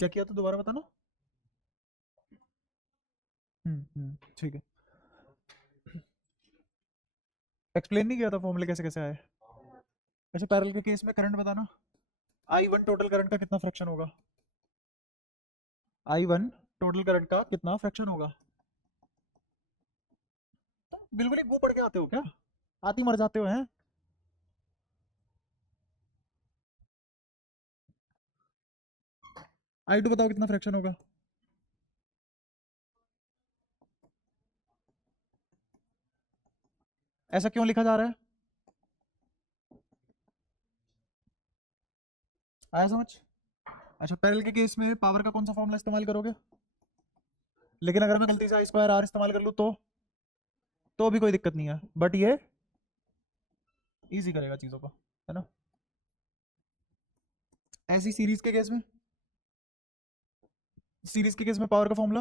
क्या किया था दोबारा बताना। ठीक है। एक्सप्लेन नहीं किया था फॉर्मूले कैसे कैसे आए। अच्छा पैरेलल के केस में करंट बताना। I1 टोटल करंट का कितना फ्रैक्शन होगा। I1 टोटल करंट का कितना फ्रैक्शन होगा। तो बिल्कुल ही वो पढ़ के आते हो क्या, आती मर जाते हो हैं। I2 बताओ कितना फ्रैक्शन होगा। ऐसा क्यों लिखा जा रहा है, आया समझ। अच्छा पैरेलल के केस में पावर का कौन सा फॉर्मूला इस्तेमाल करोगे। लेकिन अगर मैं गलती से आई स्क्वायर आर इस्तेमाल कर लूँ तो भी कोई दिक्कत नहीं है, बट ये इजी करेगा चीज़ों को, है ना। ऐसी सीरीज के केस में पावर का फॉर्मूला,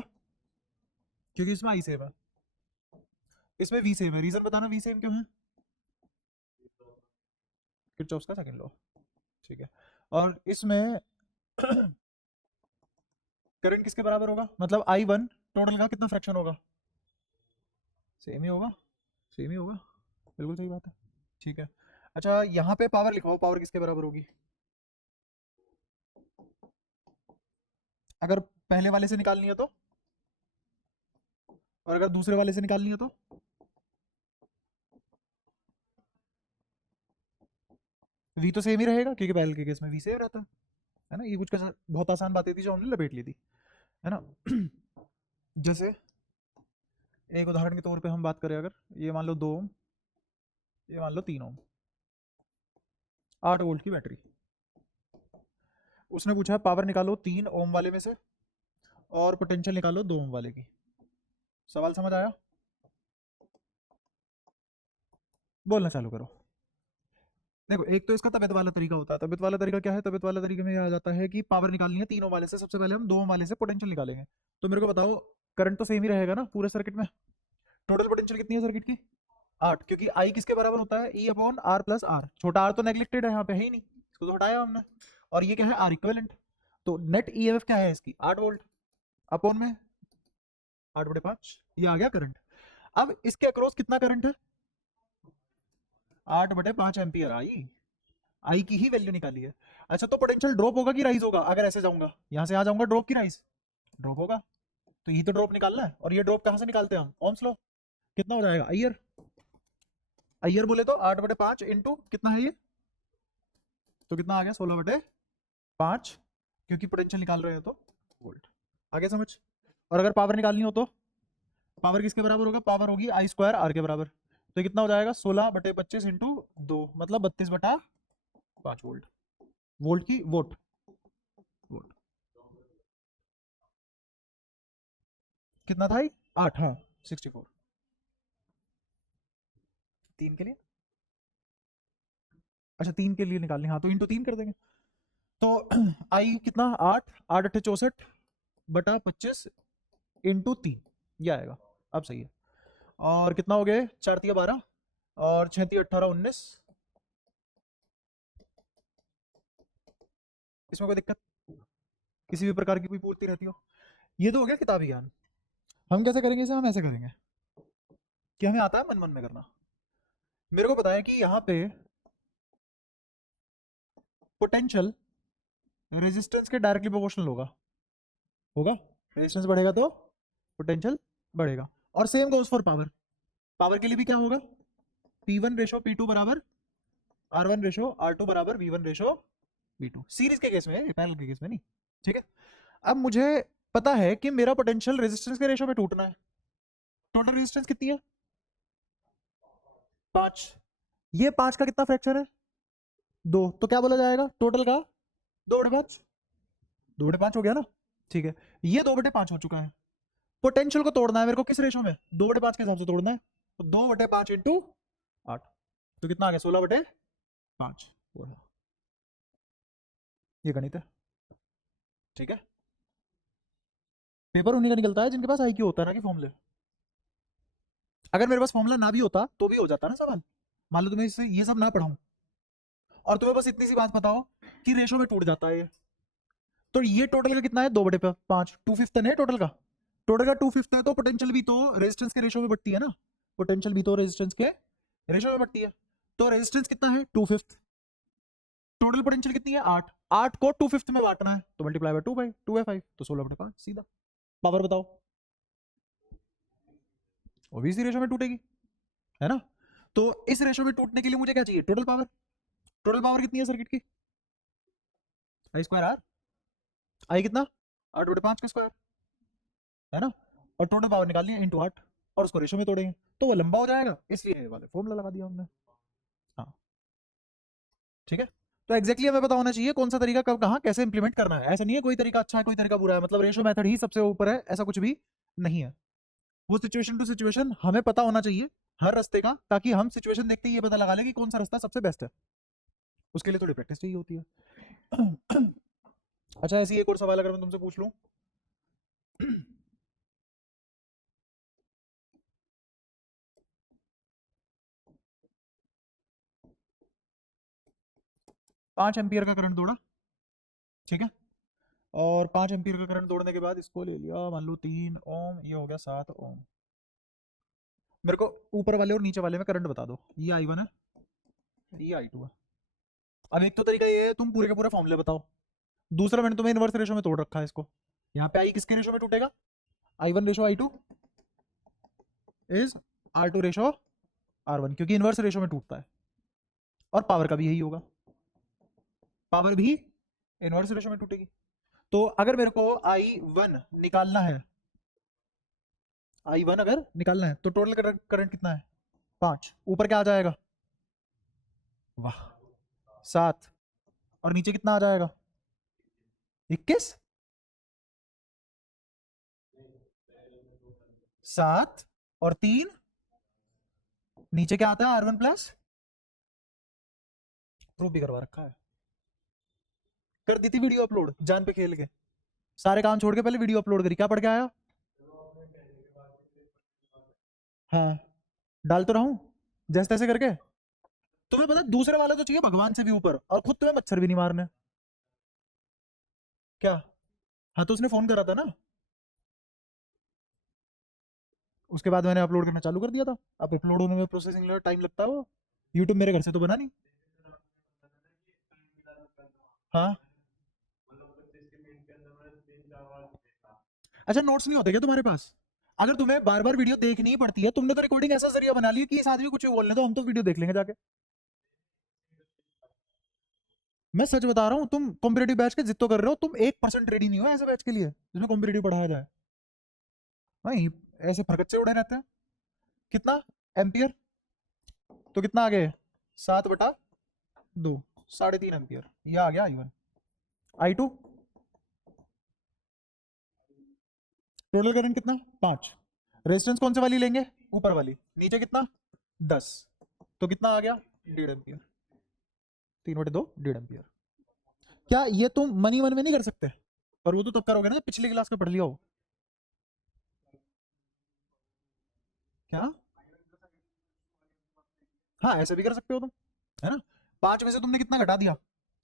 क्योंकि इसमें आई सेम है, इसमें वी सेम है। रीजन बताना वी सेम क्यों है। किरचॉफ का सेकंड लॉ, ठीक है। और इसमें करंट किसके बराबर होगा, मतलब I1 टोटल का कितना फ्रैक्शन होगा। सेम ही होगा, सेम ही होगा, बिल्कुल सही बात है, ठीक है। अच्छा यहाँ पे पावर लिखवाओ, पावर किसके बराबर होगी। अगर पहले वाले से निकालनी है तो, और अगर दूसरे वाले से निकालनी है तो। वी तो सेम ही रहेगा क्योंकि पहले के केस में वी सेम रहता है ना। ये कुछ बहुत आसान बातें थी जो हमने लपेट ली थी, है ना। जैसे एक उदाहरण के तौर पे हम बात करें, अगर ये मान लो 2 ओम, ये मान लो 3 ओम, 8 वोल्ट की बैटरी। उसने पूछा पावर निकालो 3 ओम वाले में से और पोटेंशियल निकालो 2 ओम वाले की। सवाल समझ आया, बोलना चालू करो। देखो एक तो इसका तबियत वाला तरीका होता है। तबियत वाला तरीका क्या है, तबियत वाला तरीके में यह आ जाता है कि पावर निकालनी है 3 ओम वाले से, सबसे पहले हम 2 ओम वाले से पोटेंशियल निकालेंगे। तो मेरे को बताओ करंट तो सेम ही रहेगा ना पूरे सर्किट में। टोटल पोटेंशियल कितनी है सर्किट की, 8, क्योंकि आई किसके बराबर होता है, E upon R plus R. छोटा आर तो नेग्लेक्टेड है, यहाँ पे है ही नहीं, इसको तो हटाया हमने। और ये क्या है, आर इक्विवेलेंट। तो नेट ईएमएफ क्या है इसकी, 8 वोल्ट, अपॉन में 8/5, ये आ गया करंट। अब इसके अक्रॉस कितना करंट है, 8/5 एम्पियर। आई की ही वैल्यू निकाली है। अच्छा तो पोटेंशियल ड्रॉप होगा कि राइज होगा, अगर ऐसे जाऊंगा यहाँ से आ जाऊंगा, ड्रॉप की राइज, ड्रॉप होगा। तो यही तो ड्रॉप निकालना है, और ये ड्रॉप कहाँ से निकालते हैं हम, ओम्स लॉ। कितना हो जाएगा आईयर, आईयर बोले तो 8/5 इंटू कितना है ये, तो कितना आ गया 16/5, क्योंकि पोटेंशियल निकाल रहे हो तो वोल्ट। आगे समझ। और अगर पावर निकालनी हो तो पावर किसके बराबर होगा, पावर होगी आई स्क्वायर आर के बराबर। तो कितना हो जाएगा 16/25 इंटू 2, मतलब 32/5 वोल्ट। वोल्ट की वोट, वोट कितना था, 8, हाँ 64। 3 के लिए, अच्छा 3 के लिए निकालनी, हाँ तो इंटू 3 कर देंगे। तो आई कितना, 8, 8×8 = 25 इंटू 3, ये आएगा। अब सही है। और कितना हो गए, 4×3 = 12 और 6×3 = 18, 19। इसमें कोई दिक्कत, किसी भी प्रकार की कोई पूर्ति रहती हो। ये तो हो गया किताबी ज्ञान। हम कैसे करेंगे इसे, हम ऐसे करेंगे कि हमें आता है मन मन में करना। मेरे को पता है कि यहाँ पे पोटेंशियल रेजिस्टेंस के डायरेक्टली प्रोपोर्शनल होगा, होगा। रेजिस्टेंस बढ़ेगा तो पोटेंशियल बढ़ेगा। और same goes for power, power के लिए भी क्या होगा, P1:P2 बराबर R1:R2 बराबर V1:V2, सीरीज के केस में, पैरेलल के केस में नहीं, ठीक है। अब मुझे पता है कि मेरा पोटेंशियल रेजिस्टेंस के रेशो में टूटना है। टोटल रेजिस्टेंस कितनी है, 5। ये 5 का कितना फ्रैक्शन है, 2, तो क्या बोला जाएगा टोटल का 2/5, 2/5 हो गया ना, ठीक है। ये 2/5 हो चुका है। पोटेंशियल को तोड़ना है मेरे को किस रेशो में, 2/5 के हिसाब से तोड़ना है। तो 2/5 इंटू 8, तो कितना आ गया 16/5। ये गणित है, ठीक है। पेपर उन्हीं का निकलता है जिनके पास आईक्यू होता है ना, कि फॉर्मूले। अगर मेरे पास फॉर्मूला ना भी होता तो भी हो जाता ना सवाल। मान लो तुम्हें इससे ये सब ना पढ़ाऊं और तुम्हें बस इतनी सी बात बताओ कि रेशो में टूट जाता है ये, तो ये टोटल का कितना है 2/5, 2/5 है टोटल का। टोटल का 2/5 है तो पोटेंशियल भी तो रेजिस्टेंस के रेशियो में बढ़ती है ना, पोटेंशियल भी तो रेजिस्टेंस के रेशियो में बढ़ती है। तो रेजिस्टेंस कितना है 2/5, टोटल पोटेंशियल कितनी है 8, 8 को 2/5 में बांटना है तो मल्टीप्लाई बाय 2/5 तो 16/5 सीधा। पावर बताओ, ओबीसी रेशियो में टूटेगी है ना। तो इस रेशियो में टूटने के लिए मुझे क्या चाहिए टोटल पावर। टोटल पावर कितनी है सर्किट की, आई स्क्वायर आर, आई कितना 8/5 का स्क्वायर है ना, और टोटल पावर निकालनी है इंटू 8 और उसको रेशियो में तोड़ेंगे तो वो लंबा हो जाएगा, इसलिए ये वाले फॉर्मूला लगा दिया हमने। हाँ ठीक है, तो एक्जैक्टली हमें पता होना चाहिए कौन सा तरीका कब कहाँ कैसे इंप्लीमेंट करना है। ऐसा नहीं है कोई तरीका अच्छा है कोई तरीका बुरा है, मतलब रेशियो मेथड ही सबसे ऊपर है, ऐसा कुछ भी नहीं है। वो सिचुएशन टू सिचुएशन हमें पता होना चाहिए हर रास्ते का, ताकि हम सिचुएशन देखते ही ये पता लगा ले कि कौन सा रास्ता सबसे बेस्ट है। उसके लिए थोड़ी प्रैक्टिस चाहिए होती है। अच्छा ऐसी एक और सवाल अगर मैं तुमसे पूछ लूं, 5 एम्पियर का करंट दौड़ा, ठीक है, और 5 एम्पियर का करंट दौड़ने के बाद इसको ले लिया मान लो 3 ओम, ये हो गया 7 ओम। मेरे को ऊपर वाले और नीचे वाले में करंट बता दो, ये I1 है ये I2 है। अब एक तो तरीका ये है तुम पूरे के पूरे फॉर्मूले बताओ, दूसरा मैंने तुम्हें इनवर्स रेशो में तोड़ रखा है इसको। यहाँ पे आई किसके रेशो में टूटेगा, I1 ratio I2 is R2 ratio R1, क्योंकि इनवर्स रेशो में टूटता है। और पावर का भी यही होगा, पावर भी इनवर्स रेशो में टूटेगी। तो अगर मेरे को I1 निकालना है, I1 अगर निकालना है तो टोटल करंट कितना है 5, ऊपर क्या आ जाएगा वाह 7, और नीचे कितना आ जाएगा 21, 7 और 3, नीचे क्या आता है R1 प्लस, प्रूफ भी करवा रखा है, कर दी थी वीडियो अपलोड जान पे खेल के, सारे काम छोड़ के पहले वीडियो अपलोड करी, क्या पढ़ के आया। हाँ डाल तो रहा हूं जैसे तैसे करके। तुम्हें पता दूसरे वाला तो चाहिए भगवान से भी ऊपर, और खुद तुम्हें मच्छर भी नहीं मारने। क्या, हाँ तो उसने फोन करा था ना, उसके बाद मैंने अपलोड करना चालू कर दिया था। अब अपलोड होने में प्रोसेसिंग टाइम लगता है, वो यूट्यूब मेरे घर से तो बना नहीं। हाँ अच्छा नोट्स नहीं होते क्या तुम्हारे पास, अगर तुम्हें बार बार वीडियो देखनी ही पड़ती है, तुमने तो रिकॉर्डिंग ऐसा जरिया बना लिया कि इस आदमी कुछ भी बोलने तो हम तो वीडियो देख लेंगे जाके। मैं सच बता रहा हूँ, तुम कॉम्पिटेटिव बैच के जिद तो कर रहे हो, तुम 1% रेडी नहीं हो ऐसे बैच के लिए जिसमें कॉम्पिटेटिव पढ़ाया जाए। नहीं ऐसे फरकत से उड़े रहते हैं। कितना एम्पियर, तो कितना आ गया 7/2, 3.5 एम्पियर, ये आ गया I1। I2 टोटल करंट कितना 5, रेजिस्टेंस कौन से वाली लेंगे ऊपर वाली, नीचे कितना 10, तो कितना आ गया 1.5 एम्पियर, 3/2 1.5 एम्पियर। क्या ये तुम मनी वन में नहीं कर सकते, पर वो तो तब करोगे ना पिछले क्लास का पढ़ लिया हो। क्या, हाँ ऐसे भी कर सकते हो तुम, है ना। 5 में से तुमने कितना घटा दिया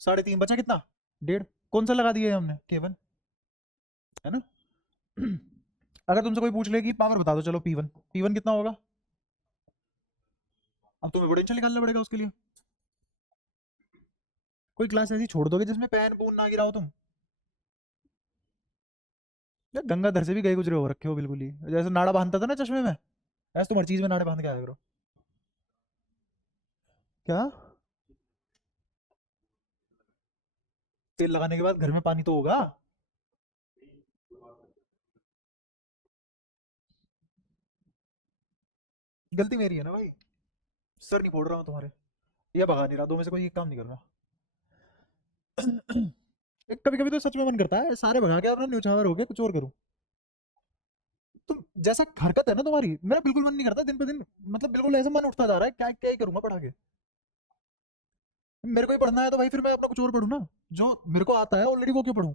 3.5, बचा कितना 1.5, कौन सा लगा दिया हमने K1, है ना। अगर तुमसे कोई पूछ ले कि पावर बता दो, चलो P1, P1 कितना होगा, अब तुम्हें पोटेंशियल निकालना पड़ेगा उसके लिए। कोई क्लास ऐसी छोड़ दोगे जिसमें पैन पून ना गिराओ तुम, यार गंगाधर से भी गए गुजरे हो रखे हो बिल्कुल ही, जैसे नाड़ा बांधता था ना चश्मे में, ऐसे तुम हर चीज में नाड़े बांध के आया करो। क्या, तेल लगाने के बाद घर में पानी तो होगा। गलती मेरी है ना भाई, सर नहीं फोड़ रहा हूँ तुम्हारे, या भगा नहीं रहा, दो में से कोई एक काम नहीं कर रहा। कभी कभी तो सच में मन करता है सारे भगा के अपना न्यौछावर हो गया कुछ और करूं। तुम जैसा हरकत है ना तुम्हारी, मेरा बिल्कुल मन नहीं करता दिन पे दिन, मतलब बिल्कुल ऐसा मन उठता जा रहा है क्या क्या ही करूंगा पढ़ा के। मेरे को ही पढ़ना है तो भाई फिर मैं अपना कुछ और पढ़ूं ना, जो मेरे को आता है ऑलरेडी वो क्यों पढ़ूं।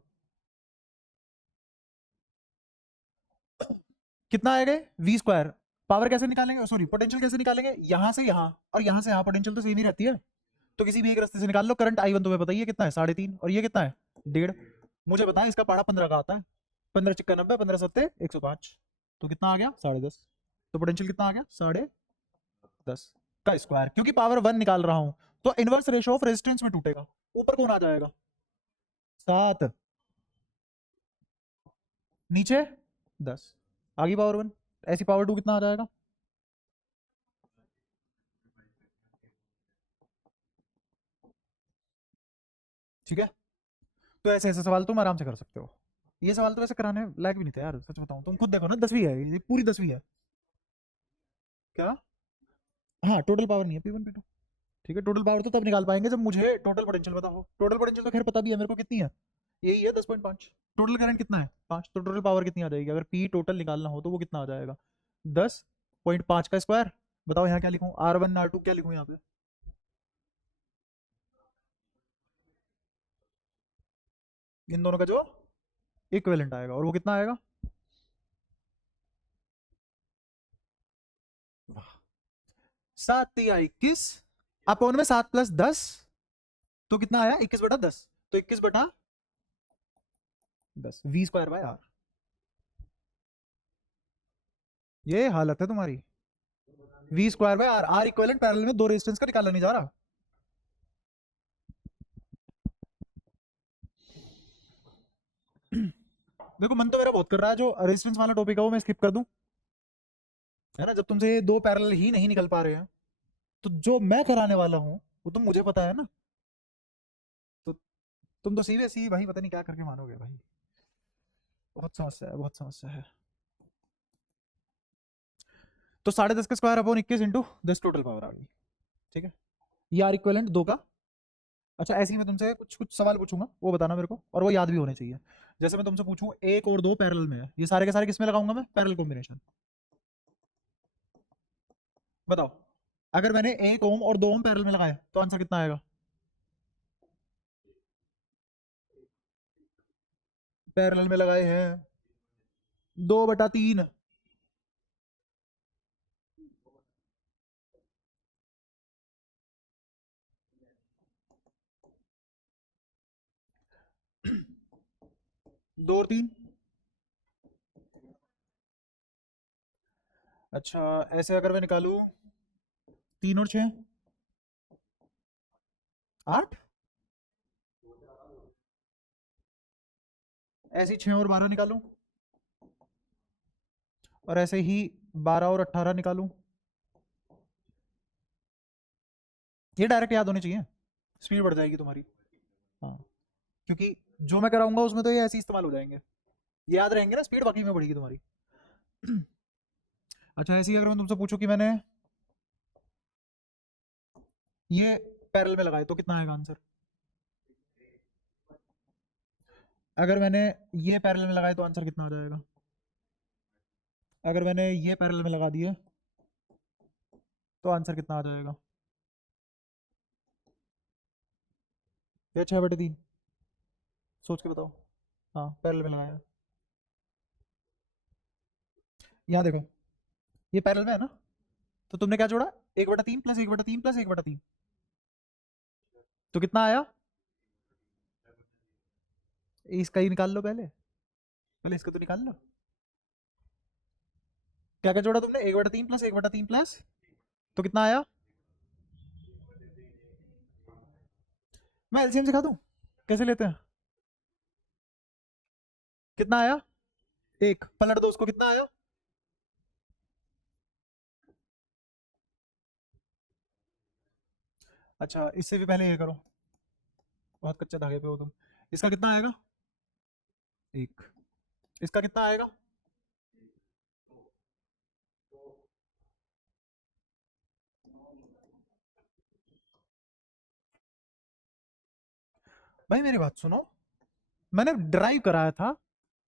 कितना आएगा V², पावर कैसे निकालेंगे, सॉरी पोटेंशियल कैसे निकालेंगे, यहां से यहां और यहां से यहां, पोटेंशियल तो सेम ही रहती है, तो किसी भी एक रास्ते से निकाल लो। करंट I1 तुम्हें पता ही है कितना है 3.5, और ये कितना है 1.5, मुझे बताएं इसका पारा 15 का आता है। 15 चिक्का 90, 15 सत्ते 105, तो कितना आ गया 10.5। तो पोटेंशियल कितना आ गया 10.5 का स्क्वायर, क्योंकि पावर 1 निकाल रहा हूं तो इनवर्स रेशो ऑफ रेजिस्टेंस में टूटेगा। ऊपर कौन आ जाएगा 7, नीचे 10, आगे पावर 1, ऐसी पावर 2 कितना आ जाएगा। ठीक है, तो ऐसे ऐसे सवाल तुम आराम से कर सकते हो। ये सवाल तो वैसे कराने लायक भी नहीं थे यार, सच बताऊं तुम खुद देखो ना, 10वीं है ये, पूरी 10वीं है। क्या, हाँ टोटल पावर नहीं है P1 P2। ठीक है, टोटल पावर तो तब निकाल पाएंगे जब मुझे टोटल पोटेंशियल पता हो। टोटल पोटेंशियल तो खैर पता भी है मेरे को कितनी है, यही है 10.5। टोटल करंट कितना है 5, तो टोटल पावर कितनी आ जाएगी अगर पी टोटल निकालना हो तो वो कितना आ जाएगा 10.5 का स्क्वायर। बताओ यहाँ क्या लिखूँ, R1 R2 क्या लिखूँ यहाँ पे। इन दोनों का जो इक्विवेलेंट आएगा, और वो कितना आएगा 7 या 21 अपॉन में 7 + 10, तो कितना आया 21/10, तो 21/10 V²/R। ये हालत है तुम्हारी, V²/R। R इक्विवेलेंट पैरेलल में दो रेजिस्टेंस का निकाला नहीं जा रहा। देखो मन तो मेरा बहुत कर रहा है जो रेजिस्टेंस वाला टॉपिक है वो मैं स्किप कर दूं, है ना, जब तुमसे ये दो पैरेलल ही नहीं निकल पा रहे हैं तो जो मैं कराने वाला हूँ वो तो मुझे पता है ना। तो तुम तो सीरियसली भाई पता नहीं क्या करके मानोगे भाई, बहुत समस्या है, बहुत समस्या है। तो 10.5 का square upon 21 into 10 total power आ गई। ठीक है, ये आर इक्वलेंट 2 का। अच्छा ऐसे ही मैं तुमसे कुछ कुछ सवाल पूछूंगा, वो बताना मेरे को, और वो याद भी होने चाहिए। जैसे मैं तुमसे पूछूं 1 और 2 पैरेलल में है, ये सारे के सारे किस में लगाऊंगा मैं, पैरेलल कॉम्बिनेशन। बताओ, अगर मैंने 1 ओम और 2 ओम पैरेलल में लगाए तो आंसर कितना आएगा। पैरेलल में लगाए हैं 2/3, दो और तीन। अच्छा ऐसे अगर मैं निकालूं 3 और 6 8, ऐसे ही 6 और 12 निकालूं, और ऐसे ही 12 और 18 निकालूं। ये डायरेक्ट याद होने चाहिए, स्पीड बढ़ जाएगी तुम्हारी। हाँ, क्योंकि जो मैं कराऊंगा उसमें तो ये ऐसे ही इस्तेमाल हो जाएंगे, ये याद रहेंगे ना, स्पीड बाकी में बढ़ेगी तुम्हारी। अच्छा ऐसे ही अगर मैं तुमसे पूछूं कि मैंने ये पैरेलल में लगाए तो कितना आएगा आंसर। अगर मैंने ये पैरेलल में लगाए तो आंसर कितना आ जाएगा। अगर मैंने ये पैरेलल में लगा दिए तो आंसर कितना आ जाएगा, ये 6/3। सोच के बताओ। हाँ पैरेलल में लगाया, यहाँ देखो ये पैरेलल में है ना, तो तुमने क्या जोड़ा 1/3 प्लस 1/3 प्लस 1/3, तो कितना आया। इसका ही निकाल लो, पहले पहले इसका तो निकाल लो। क्या क्या जोड़ा तुमने 1/3 प्लस 1/3 प्लस, तो कितना आया। मैं एलसीएम सिखा दूं कैसे लेते हैं। कितना आया, एक पलट दो उसको, कितना आया। अच्छा इससे भी पहले ये करो, बहुत कच्चे धागे पे हो तुम। इसका कितना आएगा एक, इसका कितना आएगा। भाई मेरी बात सुनो, मैंने ड्राइव कराया था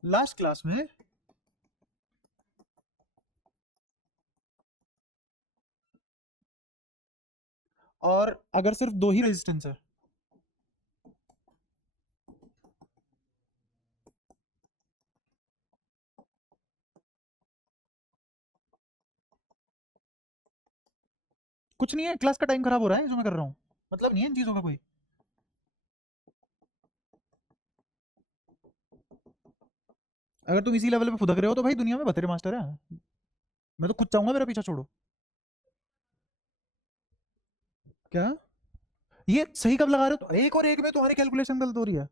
लास्ट क्लास में, और अगर सिर्फ दो ही रेजिस्टेंस है, कुछ नहीं है, क्लास का टाइम खराब हो रहा है जो मैं कर रहा हूँ, मतलब नहीं है इन चीजों का कोई। अगर तुम इसी लेवल पे फुदक रहे हो तो भाई दुनिया में बतेरे मास्टर है। मैं तो खुद चाहूंगा मेरा पीछा छोड़ो। क्या? ये सही कब लगा रहे हो? तो एक और एक में तुम्हारी कैलकुलेशन गलत हो रही है।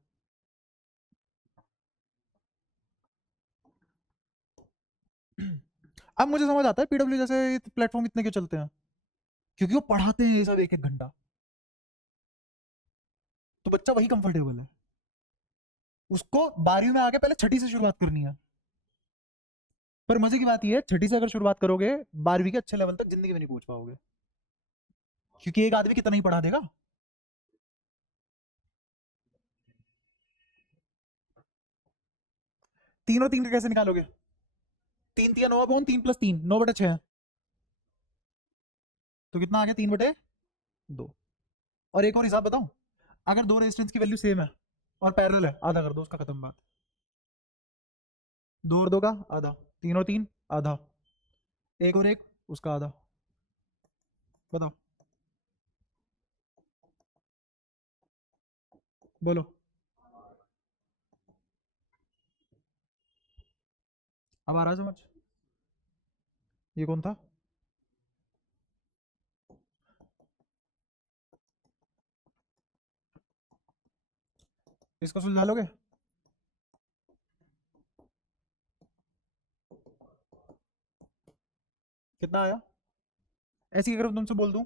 अब मुझे समझ आता है पीडब्ल्यू जैसे प्लेटफॉर्म इतने क्यों चलते हैं, क्योंकि वो पढ़ाते हैं ये सब एक एक घंटा, तो बच्चा वही कंफर्टेबल है। उसको 12वीं में आके पहले छठी से शुरुआत करनी है। पर मजे की बात यह है, छठी से अगर शुरुआत करोगे 12वीं के अच्छे लेवल तक जिंदगी में नहीं पहुंच पाओगे, क्योंकि एक आदमी कितना ही पढ़ा देगा। 3 और 3 का कैसे निकालोगे? 3 3 9 अपॉन 3 + 3 9/6, तो कितना आ गया? 3/2। और एक और हिसाब बताऊं, अगर दो रेजिस्टेंस की वैल्यू सेम है और पैरेलल है, आधा कर दो, उसका खत्म बात। 2 और 2 का आधा, 3 और 3 आधा, 1 और 1 उसका आधा। बताओ, बोलो। अब आ रहा है समझ? ये कौन था? इसको सुलझा लोगे? कितना आया? ऐसी अगर मैं तुमसे बोल दूं,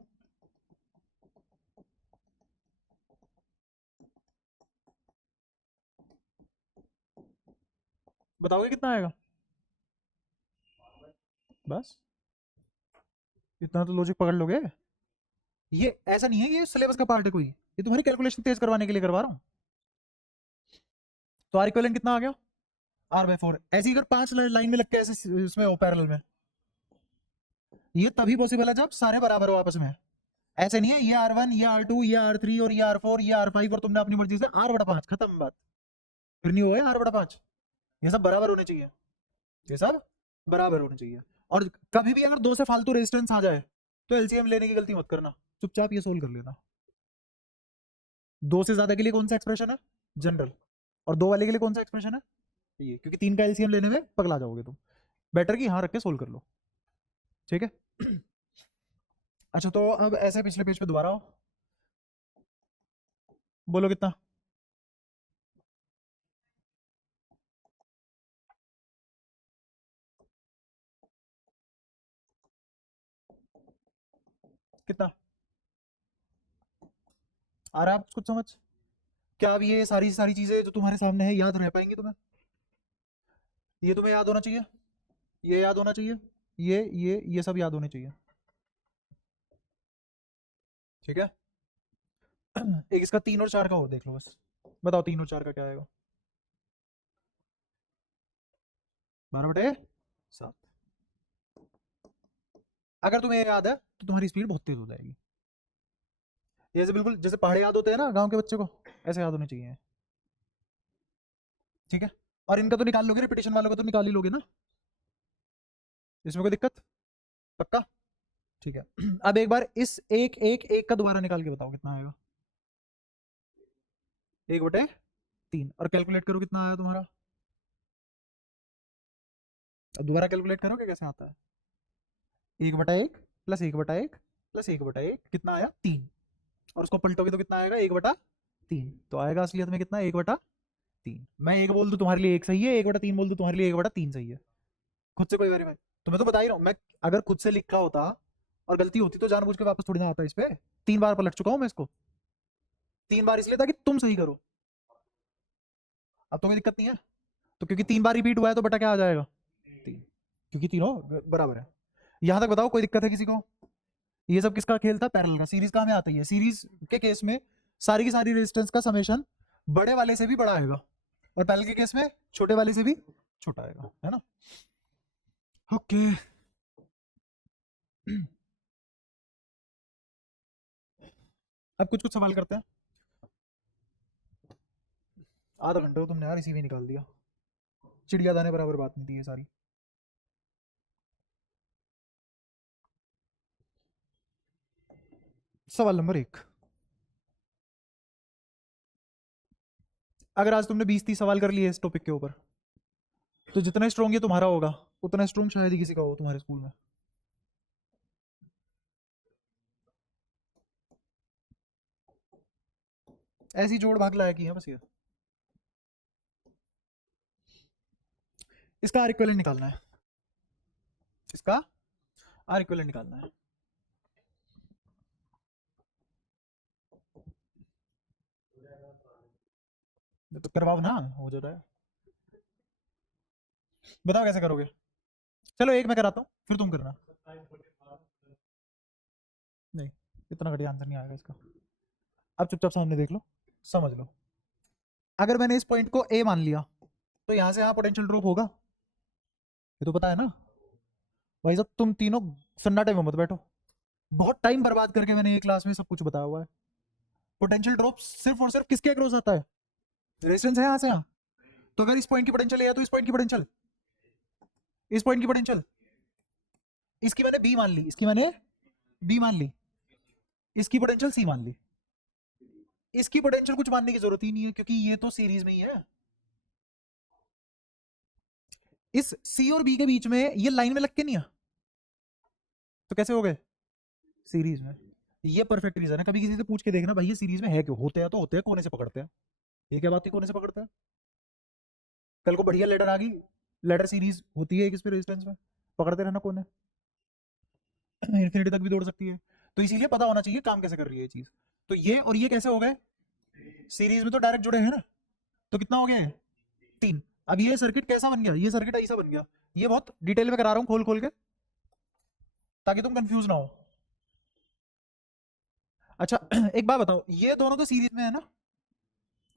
बताओगे कितना आएगा? बस इतना तो लॉजिक पकड़ लोगे। ये ऐसा नहीं है ये सिलेबस का पार्ट है कोई, ये तुम्हारी कैलकुलेशन तेज करवाने के लिए करवा रहा हूँ। तो आर इक्वलेंट कितना आ गया? R/4। ऐसी अगर 5 लाइन में लग के ऐसे इसमें हो पैरेलल में, ये तभी पॉसिबल है जब सारे बराबर हो आपस में। ऐसे नहीं है ये R1 ये R2 ये R3 और ये R4 ये R5 और तुमने अपनी मर्जी से R/5, खत्म बात। फिर नहीं हुआ R/5। ये सब बराबर होने चाहिए, ये सब बराबर होने चाहिए। और कभी भी अगर दो से फालतू रेजिस्टेंस आ जाए तो एलसीएम लेने की गलती मत करना, चुपचाप ये सोल्व कर लेना। दो से ज्यादा के लिए कौन सा एक्सप्रेशन है? जनरल। और दो वाले के लिए कौन सा एक्सप्रेशन है? ये, क्योंकि 3 का एलसीएम लेने में पगला जाओगे तुम। बेटर कि यहाँ रख के सोल्व कर लो। ठीक है। अच्छा, तो अब ऐसे पिछले पेज पे दोबारा आओ, बोलो कितना? कितना आ रहा है आपको कुछ समझ? क्या अब ये सारी सारी चीजें जो तुम्हारे सामने है याद रह पाएंगी तुम्हें? ये तुम्हें याद होना चाहिए, ये याद होना चाहिए, ये सब याद होने चाहिए। ठीक है। एक इसका 3 और 4 का और देख लो बस। बताओ 3 और 4 का क्या आएगा? 12/7। अगर तुम्हें ये याद है तो तुम्हारी स्पीड बहुत तेज हो जाएगी। ये जैसे बिल्कुल जैसे पहाड़े याद होते हैं ना गांव के बच्चे को, ऐसे याद होने चाहिए। ठीक है। और इनका तो निकाल लोगे, रिपीटेशन वालों का तो निकाल ही लोगे ना, इसमें कोई दिक्कत? पक्का? ठीक है। अब एक बार इस एक एक एक का दोबारा निकाल के बताओ कितना आएगा? 1/3। और कैलकुलेट करो कितना आया तुम्हारा। अब दोबारा कैलकुलेट करोगे कैसे आता है? 1/1 प्लस 1/1 प्लस 1/1 कितना आया? 3। और उसको पलटोगे तो कितना आएगा? 1/3। तो आएगा असलियत में कितना? 1/3। मैं एक बोल दूं तुम्हारे लिए एक सही है, 1/3 बोल दूं तुम्हारे लिए 1/3 सही है। खुद से कोई वेरीफाई? तो मैं तो बता ही रहा हूँ, मैं अगर खुद से लिखा होता और गलती होती तो जानबूझ के वापस थोड़ी ना आता इस पे। 3 बार पलट चुका हूँ मैं इसको, 3 बार इसलिए ताकि तुम सही करो। अब तो कोई दिक्कत नहीं है। तो क्योंकि 3 बार रिपीट हुआ है तो बटा क्या आ जाएगा? 3, क्योंकि तीनों बराबर है। यहां तक बताओ कोई दिक्कत है किसी को? ये सब किसका खेल था? पैरेलल का। सीरीज कहाँ में आता है? सीरीज के केस में सारी की सारी रेजिस्टेंस का समेशन बड़े वाले से भी बड़ा आएगा, और पैरेलल के केस में छोटे वाले से भी छोटा आएगा, है ना? ओके। अब कुछ कुछ सवाल करते हैं। आधा घंटे को तुमने यार इसी में निकाल दिया, चिड़िया दाने बराबर बात नहीं थी ये सारी। सवाल नंबर 1। अगर आज तुमने 20-30 सवाल कर लिए इस टॉपिक के ऊपर, तो जितना स्ट्रॉन्ग ये तुम्हारा होगा उतना स्ट्रॉन्ग शायद ही किसी का हो तुम्हारे स्कूल में। ऐसी जोड़ भाग लायक ही है बस ये। इसका आर इक्विवेलेंट निकालना है, इसका आर इक्विवेलेंट निकालना है। तो करवाओ ना, हो जाता है। बताओ कैसे करोगे। चलो एक मैं कराता हूँ फिर तुम करना। नहीं, इतना घटिया आंसर नहीं आएगा इसका। अब चुपचाप सामने देख लो, समझ लो। अगर मैंने इस पॉइंट को ए मान लिया तो यहां से यहां पोटेंशियल ड्रॉप होगा, ये तो पता है ना। भाई साहब तुम तीनों सन्नाटे में मत बैठो, बहुत टाइम बर्बाद करके मैंने ये क्लास में सब कुछ बताया हुआ है। पोटेंशियल ड्रॉप सिर्फ और सिर्फ किसके अक्रॉस आता है, रेजिस्टेंस है यहाँ से यहाँ। तो अगर इस पॉइंट की पोटेंशियल है तो इस पॉइंट की पोटेंशियल, इस पॉइंट की पोटेंशियल, इसकी मैंने बी मान ली, इसकी मैंने बी मान ली, इसकी पोटेंशियल सी मान ली। इसकी पोटेंशियल कुछ मानने की जरूरत ही नहीं है क्योंकि ये तो सीरीज में ही है। इस सी और बी के बीच में ये लाइन में लग के नहीं है, तो कैसे हो गए सीरीज में। ये परफेक्ट रीजन है। कभी किसी से पूछ के देखना भाई ये सीरीज में है क्यों, होते हैं तो होते हैं, कोने से पकड़ते हैं। ये क्या बात थी कोने से पकड़ते हैं। कल को बढ़िया लेटर आ गई, लेटर सीरीज होती है किस पे रेजिस्टेंस में, पकड़ते रहना कोने, इन्फिनिटी तक भी दौड़ सकती है। तो इसीलिए पता होना चाहिए काम कैसे कर रही है ये चीज। तो ये और ये कैसे हो गए सीरीज में, तो डायरेक्ट जुड़े हैं ना। तो कितना हो गया 3। अब ये सर्किट कैसा बन गया, ये सर्किट ऐसा बन गया। ये बहुत डिटेल में करा रहा हूँ खोल खोल के ताकि तुम कंफ्यूज ना हो। अच्छा एक बात बताओ, ये दोनों तो सीरीज में है ना,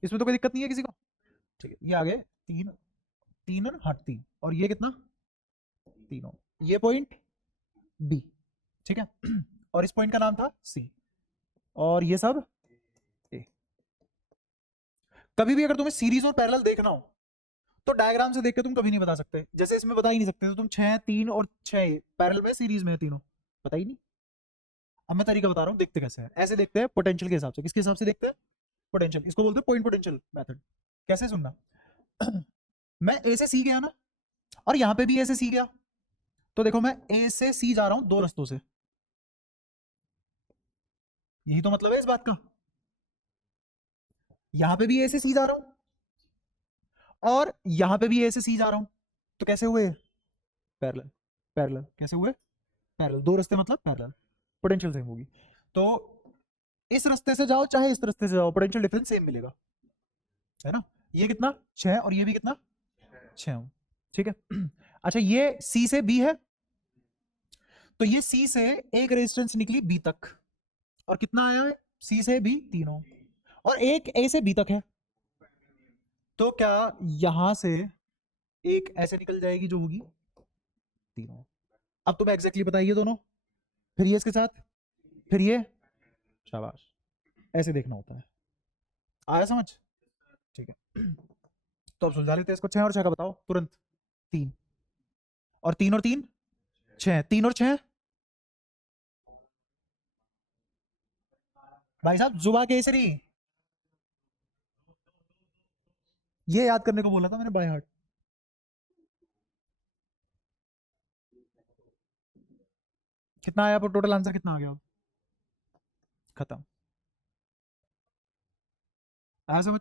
इसमें तो कोई दिक्कत नहीं है किसी को। ठीक है, ये आ गए 3 3 और 3, और ये कितना तीनों, ये पॉइंट बी, ठीक है। और इस पॉइंट का नाम था सी, और ये सब ए। कभी भी अगर तुम्हें सीरीज और पैरेलल देखना हो तो डायग्राम से देख के तुम कभी नहीं बता सकते। जैसे इसमें बता ही नहीं सकते, तो तुम 6 3 और 6 पैरेलल में सीरीज में है तीनों, पता ही नहीं। अब मैं तरीका बता रहा हूँ देखते कैसे है। ऐसे देखते हैं पोटेंशियल के हिसाब से। किसके हिसाब से देखते हैं, पोटेंशियल। इसको बोलते हैं पॉइंट पोटेंशियल मेथड। कैसे सुनना मैं ए से सी गया ना, और यहां पे भी ए से सी गया, तो देखो मैं ए से सी जा रहा हूं दो रास्तों से, यही तो मतलब है इस बात का। यहां पे भी ए से सी जा रहा हूं और यहां पे भी ए से सी जा रहा हूं, तो कैसे हुए पैरेलल, पैरेलल कैसे हुए पैरेलल, दो रास्ते मतलब पैरेलल, पोटेंशियल सेम होगी। तो इस रास्ते से जाओ चाहे इस रास्ते से जाओ, पोटेंशियल डिफरेंस सेम मिलेगा, है ना। ये कितना 6 और ये भी कितना 6, ठीक है। अच्छा ये सी से बी है, तो ये सी से एक रेजिस्टेंस निकली बी तक, और कितना आया है सी से बी तीनों, और एक ए से बी तक है। तो क्या यहां से एक ऐसे निकल जाएगी जो होगी तीनों। अब तुम्हें एग्जैक्टली बताइए दोनों, फिर ये इसके साथ, फिर ये, शाबाश, ऐसे देखना होता है। आया समझ, ठीक है। तो अब सुलझा लेते हैं इसको। 6 और 6 का बताओ तुरंत। 3 और 3 और 3 6, 3 और 6 भाई साहब जुबा केसरी, ये याद करने को बोला था मैंने बाय हार्ट। कितना आया टोटल आंसर, कितना आ गया अब, खत्म। आया समझ,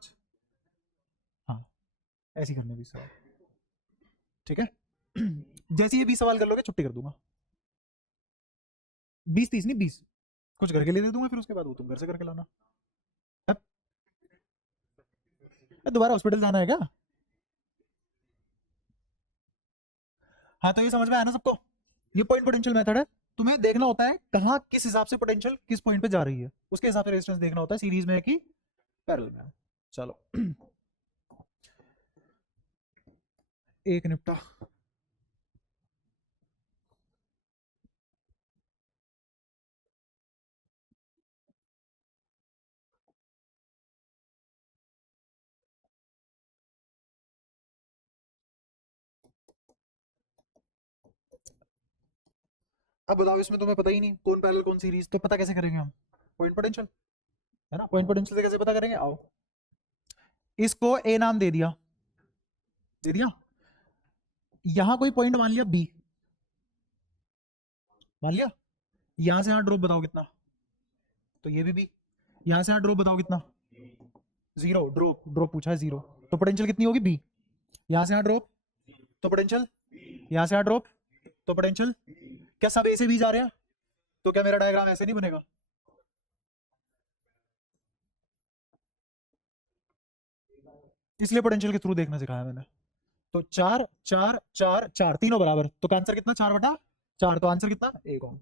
हाँ ऐसे ही करने 20 सवाल, ठीक है। जैसे ये 20 सवाल कर लोगे छुट्टी कर दूंगा। 20 30 नहीं 20, कुछ घर के लिए दे दूंगा, फिर उसके बाद वो तुम घर से करके लाना। अब दोबारा हॉस्पिटल जाना है क्या। हाँ तो ये समझ में आया ना सबको, ये पॉइंट पोटेंशियल मेथड है। तुम्हें देखना होता है कहाँ किस हिसाब से पोटेंशियल किस पॉइंट पे जा रही है, उसके हिसाब से रेजिस्टेंस देखना होता है सीरीज में है कि पैरेलल में है। चलो एक निपटा। अब बताओ इसमें तुम्हें पता ही नहीं कौन पैरेलल कौन सीरीज, तो पता कैसे करेंगे हम, पॉइंट पोटेंशियल, है ना। पॉइंट पोटेंशियल से कैसे पता करेंगे, आओ इसको ए नाम दे दिया, दे दिया। यहां कोई पॉइंट मान लिया बी, मान लिया। यहां से यहां ड्रॉप बताओ कितना, तो ये भी बी। यहां से यहां ड्रॉप बताओ कितना, जीरो। ड्रॉप ड्रॉप पूछा है जीरो, तो पोटेंशियल कितनी होगी बी। यहां से यहां ड्रॉप तो पोटेंशियल, यहां से यहां ड्रॉप तो पोटेंशियल। क्या सब ए से बी जा रहे हैं, तो क्या मेरा डायग्राम ऐसे नहीं बनेगा। इसलिए पोटेंशियल के थ्रू देखना सिखाया मैंने। तो चार चार चार चार तीनों बराबर, तो आंसर कितना, 4/4। तो आंसर कितना, 1 ओम।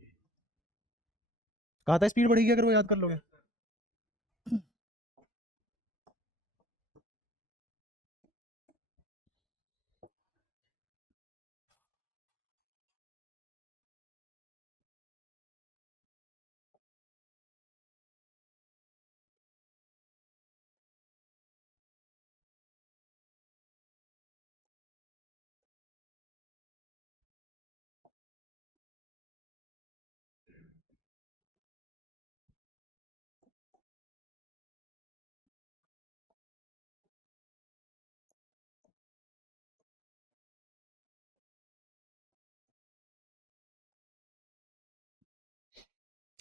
कहा था स्पीड बढ़ेगी अगर वो याद कर लोगे।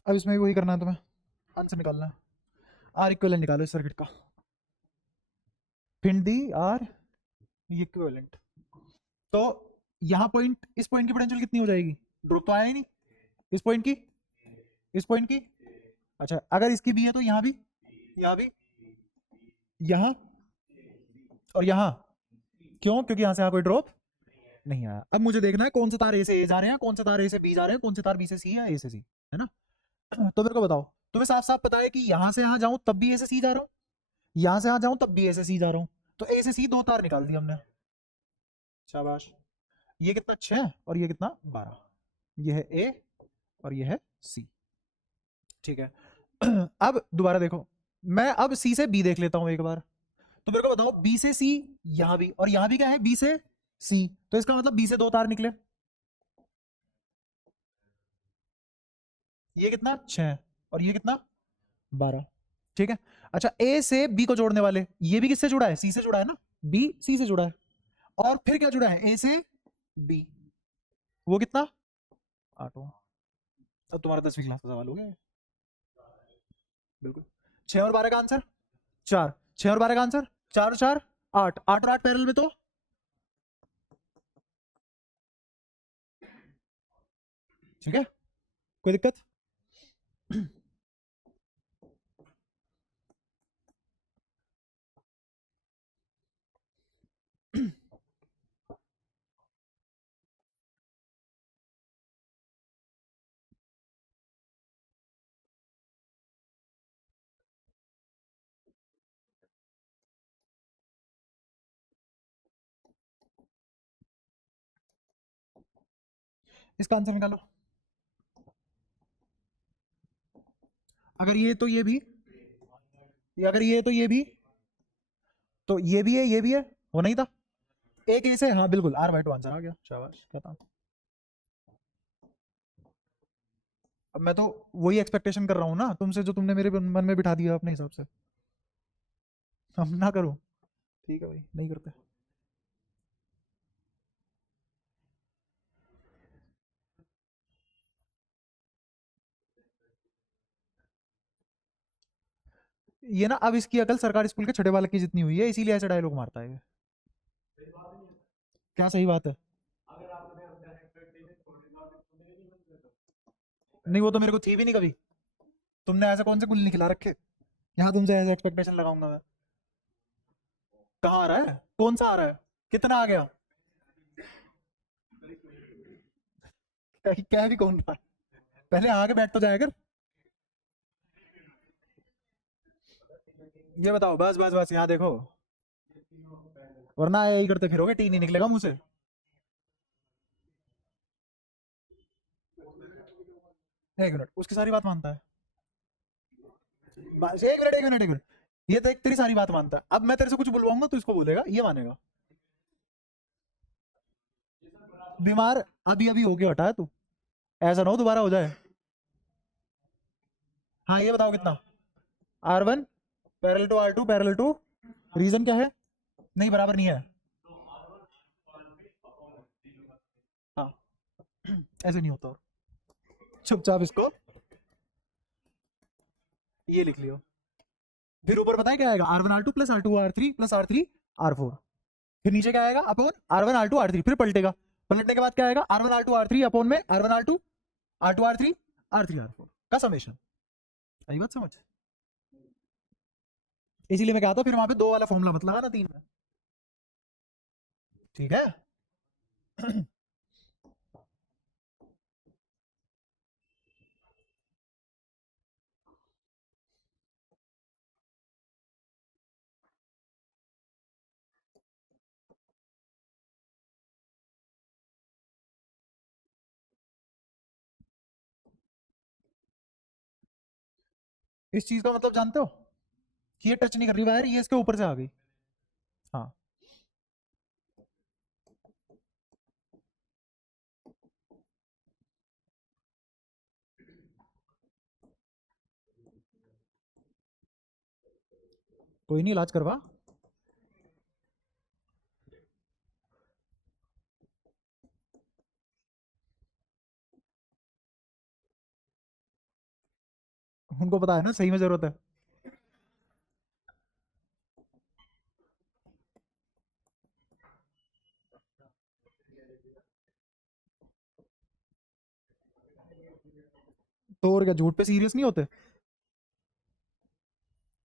अब इसमें वही करना है तुम्हें, आंसर निकालना है। आर इक्विवेलेंट निकालो इस सर्किट का, फिंड दी आर इक्विवेलेंट। तो यहाँ पॉइंट, इस पॉइंट की पोटेंशियल कितनी हो जाएगी, ड्रॉप तो आया ही नहीं। इस पॉइंट की, इस पॉइंट की, अच्छा अगर इसकी भी है तो यहाँ भी, यहाँ भी, यहाँ और यहाँ। क्यों, क्योंकि यहाँ से यहाँ कोई ड्रॉप नहीं आया। अब मुझे देखना है कौन से तार ए से ए जा रहे हैं, कौन से तार ए से बी जा रहे हैं, कौन से तार बी से सी या ए से सी, है ना। तो मेरे को बताओ, तुम्हें साफ साफ पता है कि यहां से यहां जाऊं तब भी ए से सी जा रहा हूं, यहां से यहां जाऊं तब भी ए से सी जा रहा हूं, तो ए से सी 2 तार निकाल दिया हमने। शाबाश। ये कितना, 6 और ये कितना, 12। ये है ए और ये है सी, ठीक है। अब दोबारा देखो, मैं अब सी से बी देख लेता हूं एक बार। तो मेरे को बताओ बी से सी, यहां भी, और यहां भी क्या है, बी से सी, तो इसका मतलब बी से 2 तार निकले। ये कितना, 6 और ये कितना, 12, ठीक है। अच्छा ए से बी को जोड़ने वाले, ये भी किससे जुड़ा है, सी से जुड़ा है ना, बी सी से जुड़ा है। और फिर क्या जुड़ा है, ए से बी, वो कितना, 8 ओम। अब तुम्हारा 10वीं क्लास का सवाल हो गया। बिल्कुल। 6 और 12 का आंसर 4, 6 और 12 का आंसर 4 और 4 8, 8 और 8 पैरेलल में, तो ठीक है, कोई दिक्कत। इसका आंसर निकालो। अगर ये तो ये भी, अगर ये तो ये भी, तो ये भी है, ये भी है, वो नहीं था। एक ऐसे, हाँ बिल्कुल, आर बाई 2 आंसर आ गया, शाबाश, क्या था। अब मैं तो वही एक्सपेक्टेशन कर रहा हूँ ना तुमसे, जो तुमने मेरे मन में बिठा दिया अपने हिसाब से। हम ना करो, ठीक है भाई, नहीं करते। ये ना, अब इसकी अकल सरकारी स्कूल के छठे बालक की जितनी हुई है, इसीलिए ऐसे डायलॉग मारता है ये। क्या सही बात है, नहीं वो तो मेरे को थी भी नहीं कभी। तुमने ऐसे कौन से गुल नहीं खिला रखे, यहाँ तुमसे ऐसे एक्सपेक्टेशन लगाऊंगा मैं। कहाँ आ रहा है, कौन सा आ रहा है, कितना आ गया, क्या भी कौन रहा है? पहले आके बैठ तो जाया कर। ये बताओ, बस बस बस, यहाँ देखो, वरना यही करते फिरोगे, टी नहीं निकलेगा मुंह से। एक मिनट, उसकी सारी बात मानता है, बस एक मिनट एक मिनट एक मिनट। ये तो एक तेरी सारी बात मानता है, अब मैं तेरे से कुछ बुलवाऊंगा तो इसको बोलेगा, ये मानेगा। बीमार अभी अभी होके हटा है तू, ऐसा ना हो दोबारा हो जाए। हाँ ये बताओ कितना, R1 parallel to R2 parallel to, reason क्या है, नहीं बराबर नहीं है। ऐसे नहीं होता। चुपचाप इसको ये लिख लियो। फिर ऊपर बताए क्या आएगा, R1 R2 plus R2 R3 plus R3 R4। फिर नीचे क्या आएगा, अपॉन R1 R2 R3, फिर पलटेगा। पलटने के बाद क्या आएगा, R1 R2 R3 अपॉन में R1 R2 R2 R3 R3 R4 का समेशन। आई बात समझ? इसीलिए मैं कहता हूं फिर वहां पे 2 वाला फॉर्मूला मत लगाना 3 में। ठीक है। इस चीज का मतलब जानते हो कि ये टच नहीं कर रही वायर, ये इसके ऊपर से आ गई। हाँ, कोई नहीं, इलाज करवा। उनको पता है ना सही में जरूरत है। तो और क्या, झूठ पे सीरियस नहीं होते?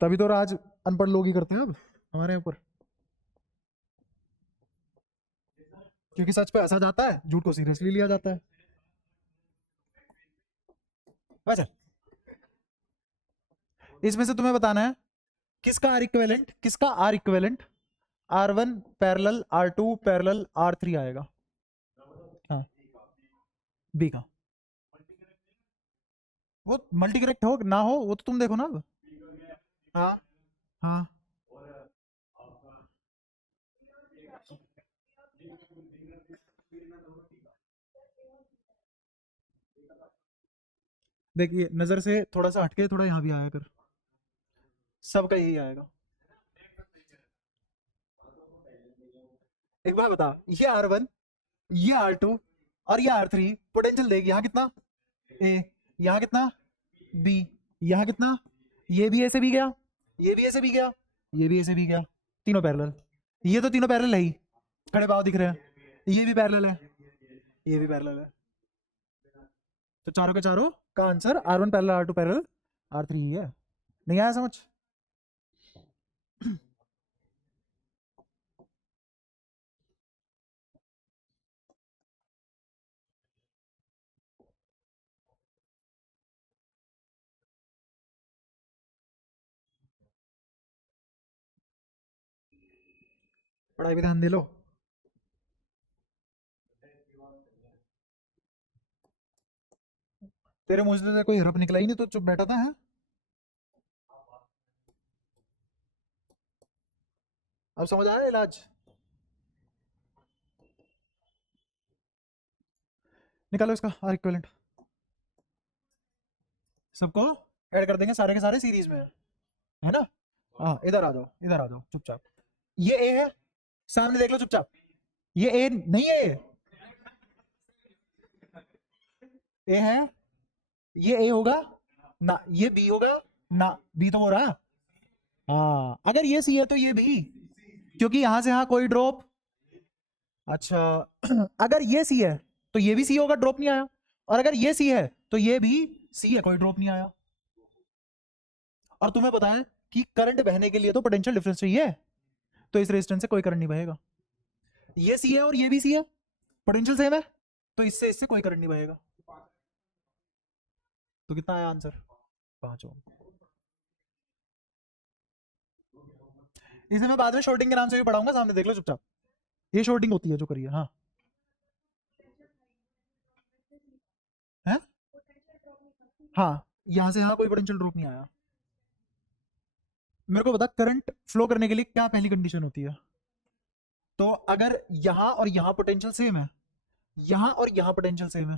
तभी तो राज अनपढ़ लोग ही करते हैं अब हमारे ऊपर, क्योंकि सच पे हंसा जाता है, झूठ को सीरियसली लिया जाता है। अच्छा, इसमें से तुम्हें बताना है किसका आर इक्विवेलेंट, किसका R equivalent R1 parallel R2 parallel R3 आएगा। हाँ, बी का। वो मल्टी करेक्ट हो ना हो वो तो तुम देखो ना अब। हाँ हाँ, देखिए नजर से थोड़ा सा हटके थोड़ा यहाँ भी आया कर, सबका यही आएगा। एक बार बता, ये R1 ये R2 और ये R3 पोटेंशियल देगी, यहाँ कितना ए, यहाँ कितना बी, यहाँ कितना, ये भी ऐसे भी गया, ये भी ऐसे भी गया, ये भी ऐसे भी गया, तीनों पैरेलल। ये तो तीनों पैरेलल है ही, खड़े पाँव दिख रहे हैं, ये भी पैरेलल है, ये भी पैरेलल है। तो चारों के चारों का answer R1 parallel R2 parallel R3 ही है। नहीं आया समझ? पढ़ाई पे ध्यान दे लो। तेरे मुंह से तो कोई हरफ निकला ही नहीं, तो चुप बैठा था, है? अब समझ आया इलाज? निकालो इसका आर इक्विवेलेंट, सबको ऐड कर देंगे, सारे के सारे सीरीज में है ना? हाँ, इधर आ जाओ, इधर आ जाओ चुपचाप। ये ए है, सामने देख लो चुपचाप। ये ए नहीं है, ए है, ये ए होगा ना, ये बी होगा ना, बी तो हो रहा। हाँ, अगर ये सी है तो ये भी, क्योंकि यहां से यहां कोई ड्रॉप। अच्छा, अगर ये सी है तो ये भी सी होगा, ड्रॉप नहीं आया। और अगर ये सी है तो ये भी सी है, कोई ड्रॉप नहीं आया। और तुम्हें पता है कि करंट बहने के लिए तो पोटेंशियल डिफरेंस चाहिए, तो इस रेजिस्टेंस से कोई करंट नहीं बहेगा। ये सी है और ये भी सी है, पोटेंशियल सेम है, तो इससे इससे कोई करंट नहीं बहेगा। तो कितना आया आंसर? 5 ओम। इसे मैं बाद में शॉर्टिंग के नाम से भी पढ़ाऊंगा, सामने देख लो चुपचाप। ये शॉर्टिंग होती है जो करिए। हाँ है, हाँ, यहाँ से यहाँ कोई पोटेंशियल ड्रॉप नहीं आया। मेरे को बता, करंट फ्लो करने के लिए क्या पहली कंडीशन होती है? तो अगर यहाँ और यहाँ पोटेंशियल सेम है, यहाँ और यहाँ पोटेंशियल सेम है,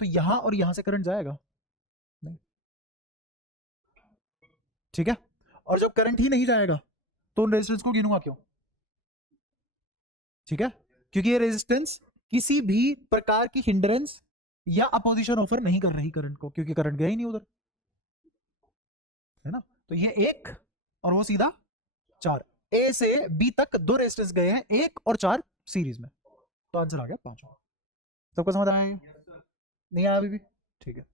तो यहाँ और यहाँ से करंट जाएगा नहीं। ठीक है, और जब करंट ही नहीं जाएगा तो उन रेजिस्टेंस को गिनूंगा क्यों? ठीक है, क्योंकि ये रेजिस्टेंस किसी भी प्रकार की हिंड्रेंस या अपोजिशन ऑफर नहीं कर रही करंट को, क्योंकि करंट गया ही नहीं उधर, है ना। तो ये एक और वो सीधा 4, ए से बी तक 2 रेजिस्टेंस गए हैं, 1 और 4 सीरीज में, तो आंसर आ गया 5। सबको समझ आया? नहीं आया अभी भी? ठीक है।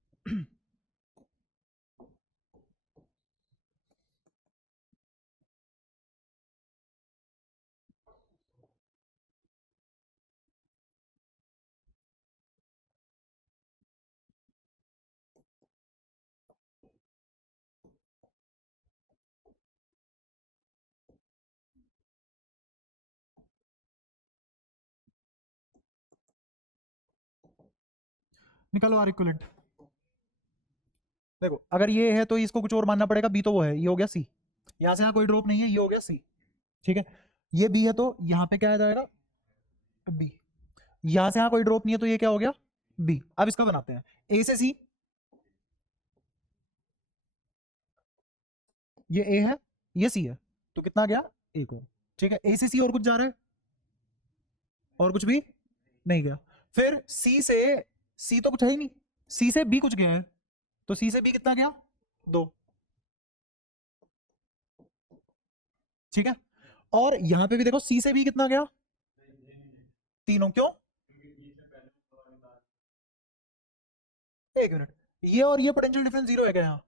निकालो आर इक्विवेलेंट। देखो अगर ये है तो इसको कुछ और मानना पड़ेगा, बी तो वो है, ये हो गया सी, यहां से यहाँ कोई ड्रॉप नहीं है, ये हो गया सी, ठीक है। ये बी है तो यहाँ पे क्या आ जाएगा, बी। यहां से यहाँ कोई ड्रॉप नहीं है तो ये क्या हो गया, बी। अब इसका बनाते हैं, ए से सी, ये ए है, ये सी है, तो कितना गया, एक और, ठीक है। ए से सी और कुछ जा रहा है, और कुछ भी नहीं गया। फिर सी से, सी तो कुछ है ही नहीं, सी से बी कुछ गया है, तो सी से बी कितना गया, 2, ठीक है। और यहां पे भी देखो सी से बी कितना गया, तीनों, क्यों, एक मिनट, ये और ये पोटेंशियल डिफरेंस जीरो है क्या यहाँ,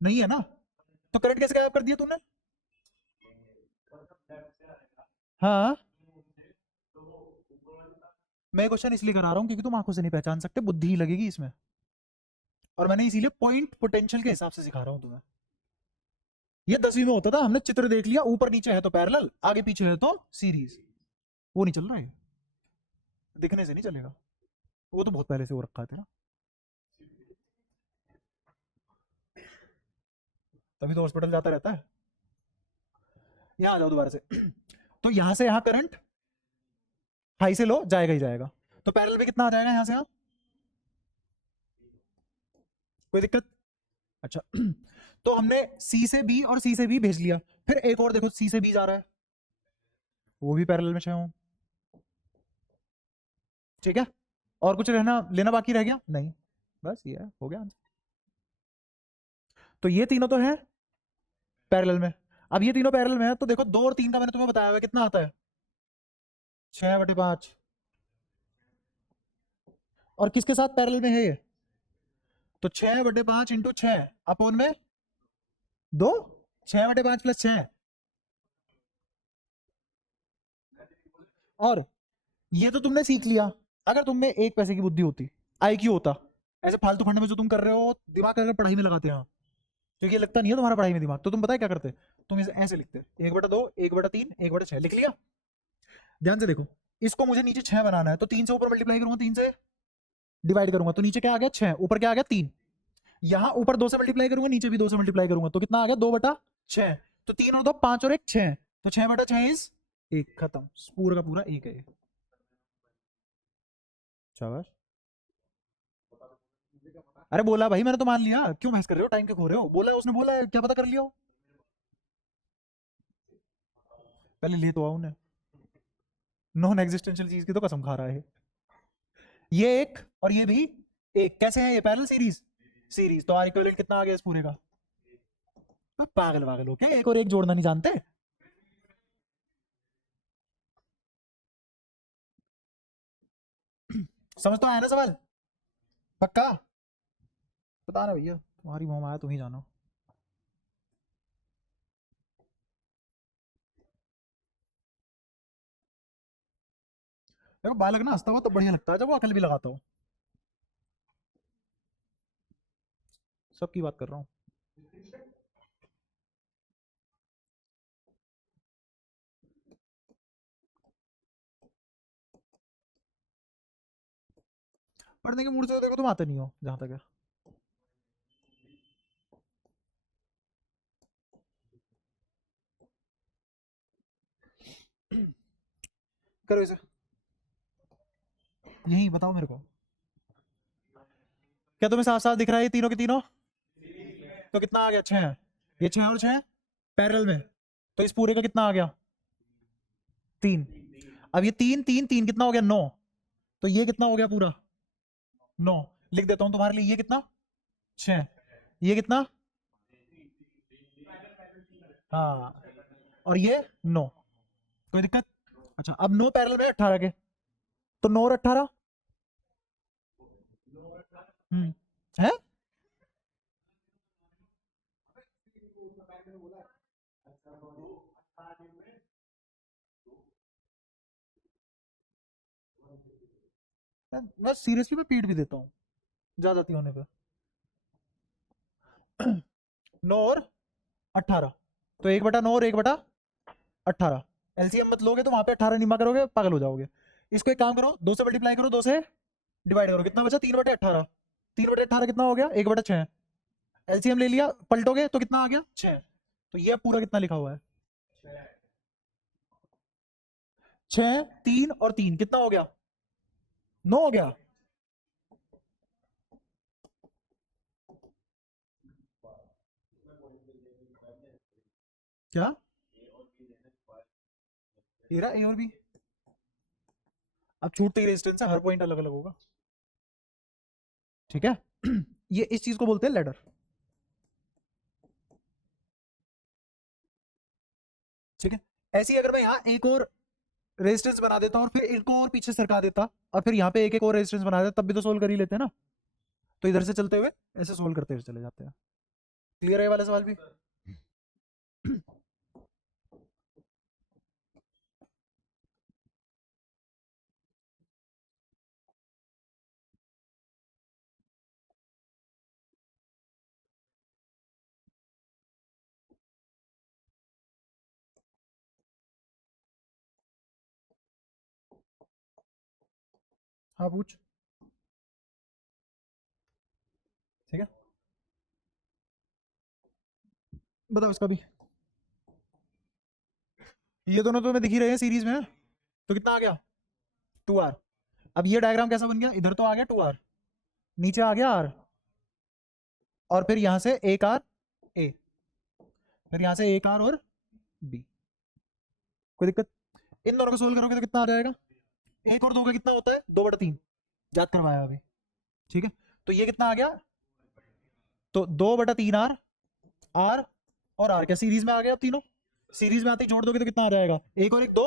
नहीं है ना, तो करंट कैसे गायब कर दिया तूने, हाँ। मैं क्वेश्चन इसलिए करा रहा हूँ क्योंकि तुम आंखों से नहीं पहचान सकते, बुद्धि ही लगेगी इसमें, और मैंने इसीलिए पॉइंट पोटेंशियल के हिसाब से सिखा रहा हूँ तुम्हें। ये 10वीं में होता था, हमने चित्र देख लिया, ऊपर नीचे है तो पैरेलल, आगे पीछे है तो सीरीज, वो नहीं चल रहा है, दिखने से नहीं चलेगा, वो तो बहुत पहले से हो रखा था ना, तभी तो हॉस्पिटल जाता रहता है। यहाँ आ जाओ दोबारा से। तो यहाँ से यहाँ करंट हाई से लो जाएगा ही जाएगा, तो पैरेलल में कितना आ जाएगा यहाँ से यहाँ, कोई दिक्कत, अच्छा। तो हमने सी से बी और सी से बी भेज लिया, फिर एक और देखो सी से बी जा रहा है, वो भी पैरेलल में है, ठीक है। और कुछ रहना लेना बाकी रह गया नहीं, बस ये हो गया आंसर। तो ये तीनों तो है पैरेलल में, अब ये तीनों पैरेलल में है, तो देखो 2 और 3 का मैंने तुम्हें बताया हुआ कितना आता है, 6/5, और किसके साथ पैरेलल में है ये, तो 6/5 इंटू 6 अपॉन में 2, 6/5 प्लस 6, और ये तो तुमने सीख लिया। अगर तुम में 1 पैसे की बुद्धि होती, आईक्यू होता, ऐसे फालतू फंड में जो तुम कर रहे हो, दिमाग अगर पढ़ाई में लगाते हैं, क्योंकि ये लगता नहीं है तुम्हारा पढ़ाई में दिमाग, तो तुम पता है क्या करते, तुम इसे ऐसे लिखते, 1/2, 1/3, 1/6 लिख लिया। ध्यान से देखो, इसको मुझे नीचे 6 बनाना है, तो 3 से ऊपर मल्टीप्लाई करूंगा, 3 से डिवाइड करूंगा, तो नीचे क्या आ गया 6, ऊपर क्या आ गया 3, यहाँ ऊपर 2 से मल्टीप्लाई करूंगा, नीचे भी 2 से मल्टीप्लाई करूंगा, तो कितना आ गया 2/6, तो 3 और 2 5 और 1 6, तो 6/6 इज 1, खत्म, पूरा का पूरा 1 है। शाबाश, अरे बोला भाई मैंने तो मान लिया, क्यों बहस कर रहे हो, टाइम क्यों खो रहे हो, बोला उसने, बोला है, क्या पता कर लिया हो, पहले ले तो आओ उन्हें, नॉन एग्जिस्टेंशियल चीज की तो कसम खा रहा है। ये एक और ये भी एक, कैसे है ये पैरेलल सीरीज, सीरीज, तो आर इक्विवेलेंट कितना आ गया इस पूरे का, अब पागल पागल हो क्या, एक और एक जोड़ना नहीं जानते, समझ तो आया ना सवाल, पक्का, बता ना भैया, तुम्हारी मोह माया तुम ही जानो। देखो बालक ना हंसता हुआ तो बढ़िया लगता है जब वो अकल भी लगाता हो, सबकी बात कर रहा हूँ। पढ़ने के मूड से तो देखो तुम आते नहीं हो जहां तक है। करो इसे, यही बताओ मेरे को, क्या तुम्हें साफ साफ दिख रहा है ये तीनों के तीनों, तो कितना आ गया 6, ये 6 और 6 पैरेलल में, तो इस पूरे का कितना आ गया 3, अब ये 3 3 3 कितना हो गया 9, तो ये कितना हो गया पूरा 9 लिख देता हूं तुम्हारे लिए। ये कितना 6, ये कितना, हाँ, और ये 9। कोई दिक्कत? अच्छा अब 9 पैरेलल में 18 के, तो 9 और 18 है। मैं सीरियसली मैं पीट भी देता हूँ ज्यादा होने पे। 9 और 18, तो 1/9 और 1/18। एलसीएम मत लोगे तो वहां पे 18 निमा करोगे पागल हो जाओगे। इसको एक काम करो, 2 से मल्टीप्लाई करो, 2 से डिवाइड करो, कितना बचा 3/18। 3/18 कितना हो गया 1/6। एलसीएम ले लिया, पलटोगे तो कितना आ गया 6। तो ये पूरा कितना लिखा हुआ है 6, 3 और 3 कितना हो गया 9 हो गया। क्या ये रहा ए और बी। अब छूटते ही रेजिस्टेंस है, हर पॉइंट अलग अलग होगा, ठीक है। ये इस चीज को बोलते हैं लेडर, ठीक है। ऐसे ही अगर मैं यहाँ एक और रेजिस्टेंस बना देता और फिर इनको और पीछे सरका देता और फिर यहाँ पे एक एक और रेजिस्टेंस बना देता, तब भी तो सोल्व कर ही लेते हैं ना। तो इधर से चलते हुए ऐसे सोल्व करते हुए चले जाते हैं। क्लियर है ये वाला सवाल भी? हाँ पूछ, ठीक है, बताओ इसका भी। ये दोनों तो मैं दिख ही रहे हैं सीरीज में, तो कितना आ गया 2r। अब ये डायग्राम कैसा बन गया, इधर तो आ गया 2r, नीचे आ गया r, और फिर यहां से एक r a, फिर यहां से एक r और b। कोई दिक्कत? इन दोनों को सोल्व करोगे तो कितना आ जाएगा, एक और दो का कितना होता है 2/3, याद करवाया अभी, ठीक है। तो ये कितना आ गया, तो 2/3r, r और r क्या सीरीज में आ गया, अब तीनों सीरीज में आते ही जोड़ दोगे तो कितना आ जाएगा, एक और एक दो,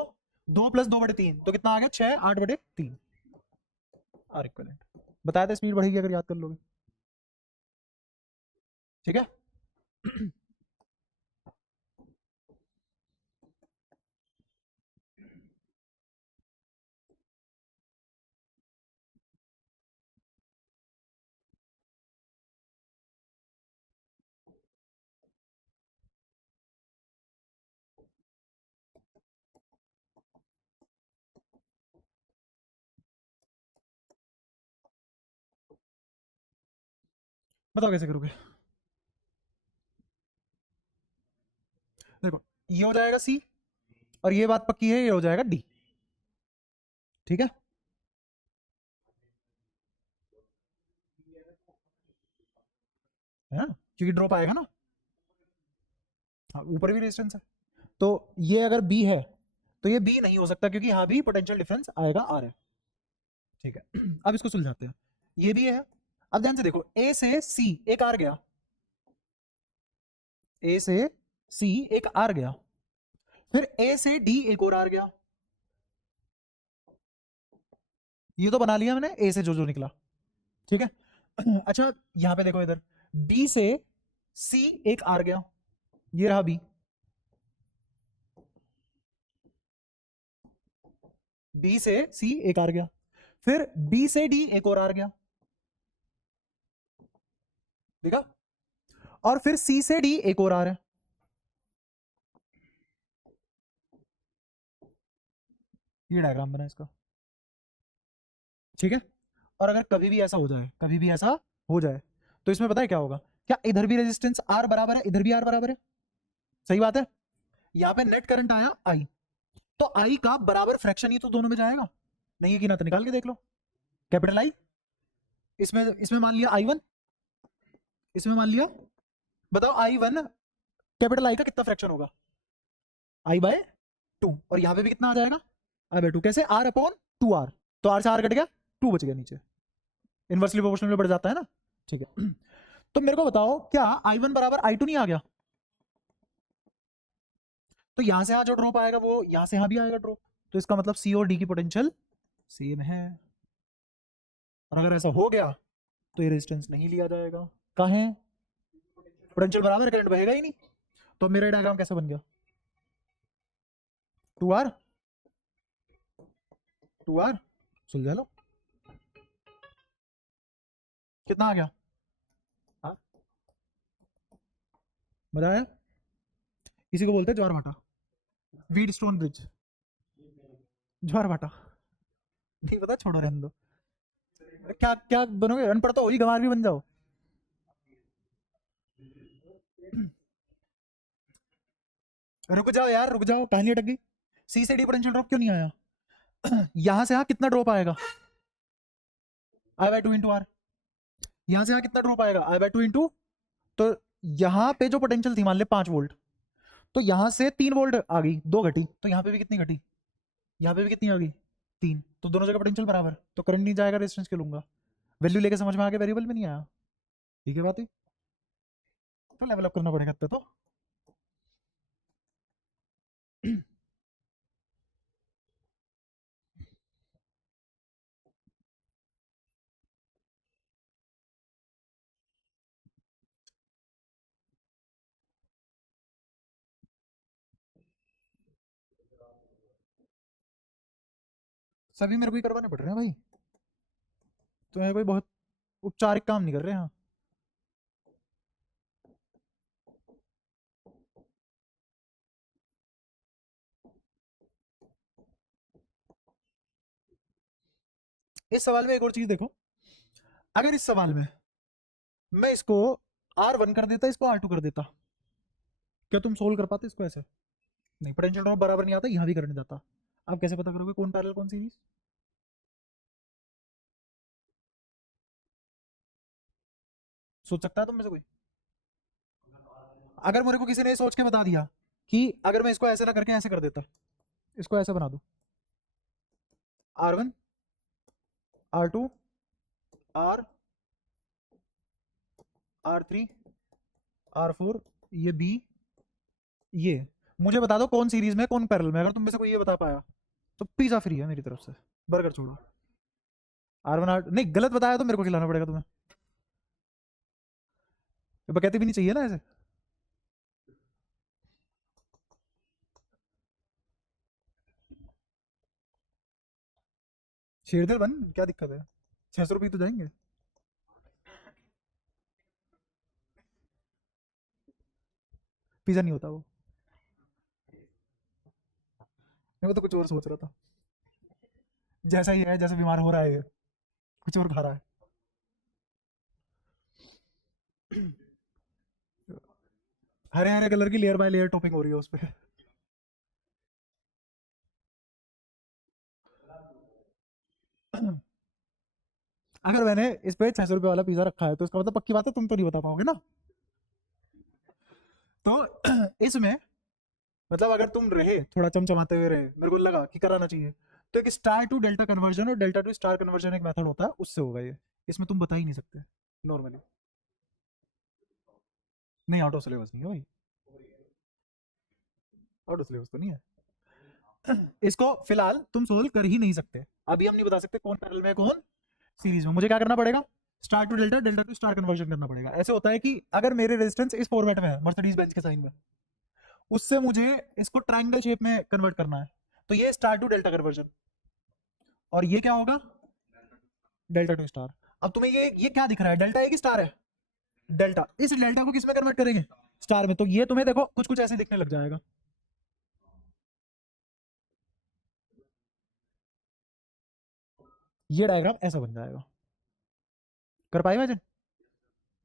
2 + 2/3 तो कितना आ गया 6, 8/3 आर इक्वलेंट। बताया था स्पीड बढ़ेगी अगर याद कर लोगे, ठीक है। बताओ कैसे करोगे। देखो ये हो जाएगा सी, और ये बात पक्की है ये हो जाएगा डी, ठीक है। है ना, क्योंकि ड्रॉप आएगा ना, हाँ ऊपर भी रेजिस्टेंस है। तो ये अगर बी है तो ये बी नहीं हो सकता क्योंकि यहाँ भी पोटेंशियल डिफरेंस आएगा आर है, ठीक है। अब इसको सुलझाते हैं, ये भी है। अब ध्यान से देखो, ए से सी एक आर गया, ए से सी एक आर गया, फिर ए से डी एक और आर गया, ये तो बना लिया मैंने ए से जो जो निकला, ठीक है। अच्छा यहां पे देखो इधर, बी से सी एक आर गया, ये रहा बी, बी से सी एक आर गया, फिर बी से डी एक और आर गया, देखा, और फिर सी से डी एक और आर है, ये डायग्राम बना इसका, ठीक है। और अगर कभी भी ऐसा हो जाए, कभी भी ऐसा हो जाए, तो इसमें पता है क्या होगा, क्या इधर भी रेजिस्टेंस आर बराबर है, इधर भी आर बराबर है, सही बात है। यहाँ पे नेट करंट आया आई, तो आई का बराबर फ्रैक्शन ही तो दोनों में जाएगा, नहीं है कि ना, तो निकाल के देख लो। कैपिटल आई, इसमें इसमें मान लिया आई वन, इसमें मान लिया, बताओ आई वन कैपिटल आई का कितना फ्रैक्शन होगा, I/2, और यहाँ पे भी कितना आ जाएगा I/2, कैसे, R/2R, तो R से R कट गया, 2 बच गया नीचे, इनवर्सली प्रोपोर्शनल में बढ़ जाता है ना, ठीक है। तो मेरे को बताओ क्या I1 बराबर I2 नहीं आ गया? तो यहां से यहां जो ड्रॉप आएगा वो यहां से यहां भी आएगा ड्रॉप, तो इसका मतलब सी और डी की पोटेंशियल सेम है। और अगर ऐसा हो गया तो ये रेजिस्टेंस नहीं लिया जाएगा। कहाँ है? पोटेंशियल बराबर है, करंट बहेगा ही नहीं। तो मेरा डायग्राम कैसे बन गया? 2R 2R सुलझा लो। कितना आ गया? हाँ, मजा आया? इसी को बोलते हैं ज्वार भाटा, वीड स्टोन ब्रिज, ज्वार भाटा। नहीं पता, छोड़ो, रहने दो। क्या क्या बनोगे? अनपढ़ तो हो ही, गंवार भी बन जाओ। रुक जाओ यार, रुक जाओ, कहानी अटक गई। सी से डी पोटेंशियल ड्रॉप क्यों नहीं आया? यहां से यहां कितना ड्रॉप आएगा? आई बाई टू इंटू आर। यहां से यहां कितना ड्रॉप आएगा? आई बाई टू इंटू, तो यहां पे जो पोटेंशियल थी मान ले 5 वोल्ट, तो यहां से 3 वोल्ट आ गई, 2 घटी, तो यहां पे भी कितनी घटी? यहां पे भी कितनी आ गई? 3। तो दोनों जगह पोटेंशियल बराबर, तो करंट नहीं जाएगा, रेजिस्टेंस क्यों लूंगा? वैल्यू लेके समझ में आ गया, वेरिएबल में नहीं आया। ठीक है बात है, तो लेवल अप करना पड़ेगा इतना तो। सभी मेरे को ही करवाने पड़ रहे हैं भाई, तो मैं कोई बहुत उपचारिक काम नहीं कर रहे हैं। इस सवाल में एक और चीज देखो, अगर इस सवाल में मैं इसको R1 कर देता, इसको R2 कर देता, क्या तुम सोल्व कर पाते इसको ऐसे? नहीं, पोटेंशियल ड्रॉप बराबर नहीं आता, यहाँ भी करंट जाता। आप कैसे पता करोगे कौन पैरेलल कौन सीरीज? सोच सकता है तुम में से कोई? अगर मेरे को किसी ने सोच के बता दिया कि अगर मैं इसको ऐसे ना करके ऐसे कर देता, इसको ऐसे बना दो, R1 R2 R3 R4, ये B, ये मुझे बता दो कौन सीरीज में कौन पैरेलल में। अगर तुम में से कोई ये बता पाया तो पिज्जा फ्री है मेरी तरफ से, बर्गर छोड़ो। R1 R नहीं, गलत बताया तो मेरे को खिलाना पड़ेगा तुम्हें, बकैती भी नहीं चाहिए ना ऐसे। शेरदिल बन, क्या दिक्कत है? 600 रुपये तो जाएंगे। पिज्जा नहीं होता वो, मैं तो कुछ और सोच रहा था। जैसा ही है, जैसे बीमार हो रहा है ये, कुछ और खा रहा है। हरे हरे कलर की लेयर बाय लेयर टॉपिंग हो रही है उस पर। अगर मैंने इस पे 600 रुपये वाला पिज्जा रखा है तो इसका मतलब पक्की बात है तुम तो नहीं बता पाओगे ना। तो इसमें मतलब अगर तुम रहे थोड़ा चमचमाते हुए रहे, मेरे को लगा कि कराना चाहिए, तो एक स्टार टू डेल्टा कन्वर्जन और डेल्टा टू स्टार कन्वर्जन एक मेथड होता है, उससे होगा ये। इसमें तुम बता ही नहीं सकते नॉर्मली। नहीं, आउट ऑफ सिलेबस नहीं है भाई, आउट ऑफ सिलेबस तो नहीं है। इसको फिलहाल तुम सोल्व कर ही नहीं सकते, अभी हम नहीं बता सकते कौन पैरेलल में है, कौन सीरीज में। मुझे क्या करना पड़ेगा? Star to delta, delta to star conversion करना पड़ेगा। ऐसे होता है कि अगर मेरे रेजिस्टेंस इस फॉर्मेट में है मर्सिडीज बेंज के साइन में, उससे मुझे इसको ट्रायंगल शेप में कन्वर्ट करना है, तो ये स्टार टू डेल्टा कन्वर्जन, और ये क्या होगा? Delta to star. अब तुम्हें ये क्या दिख रहा है, डेल्टा है कि स्टार है? डेल्टा। इस डेल्टा को किस में कन्वर्ट करेंगे? स्टार में। तो ये तुम्हें देखो कुछ कुछ ऐसे दिखने लग जाएगा। ये डायग्राम ऐसा बन जाएगा, कर पाए इमेजिन?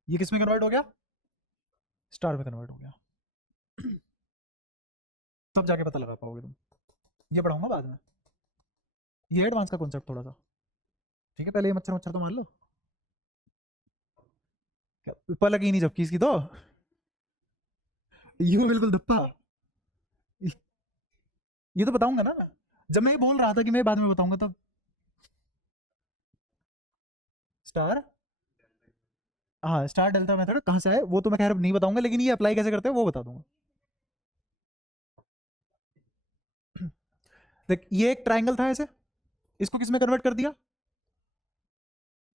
ये किस में कन्वर्ट हो गया? स्टार में कन्वर्ट हो गया। तब जाके पता लगा पाओगे तुम, ये पढ़ाऊंगा बाद में, ये एडवांस का कॉन्सेप्ट थोड़ा सा। ठीक है, पहले ये मच्छर मच्छर तो मान लो, पलक ही नहीं झपकी इसकी तो, यू बिल्कुल धप्पा। ये तो बताऊंगा ना मैं, जब मैं ये बोल रहा था कि मैं बाद में बताऊंगा तब। स्टार, हाँ स्टार डेल्टा मेथड कहाँ से आए वो तो मैं खैर नहीं बताऊंगा, लेकिन ये अप्लाई कैसे करते हैं वो बता दूंगा। देख ये एक ट्राइंगल था ऐसे, इसको किस में कन्वर्ट कर दिया,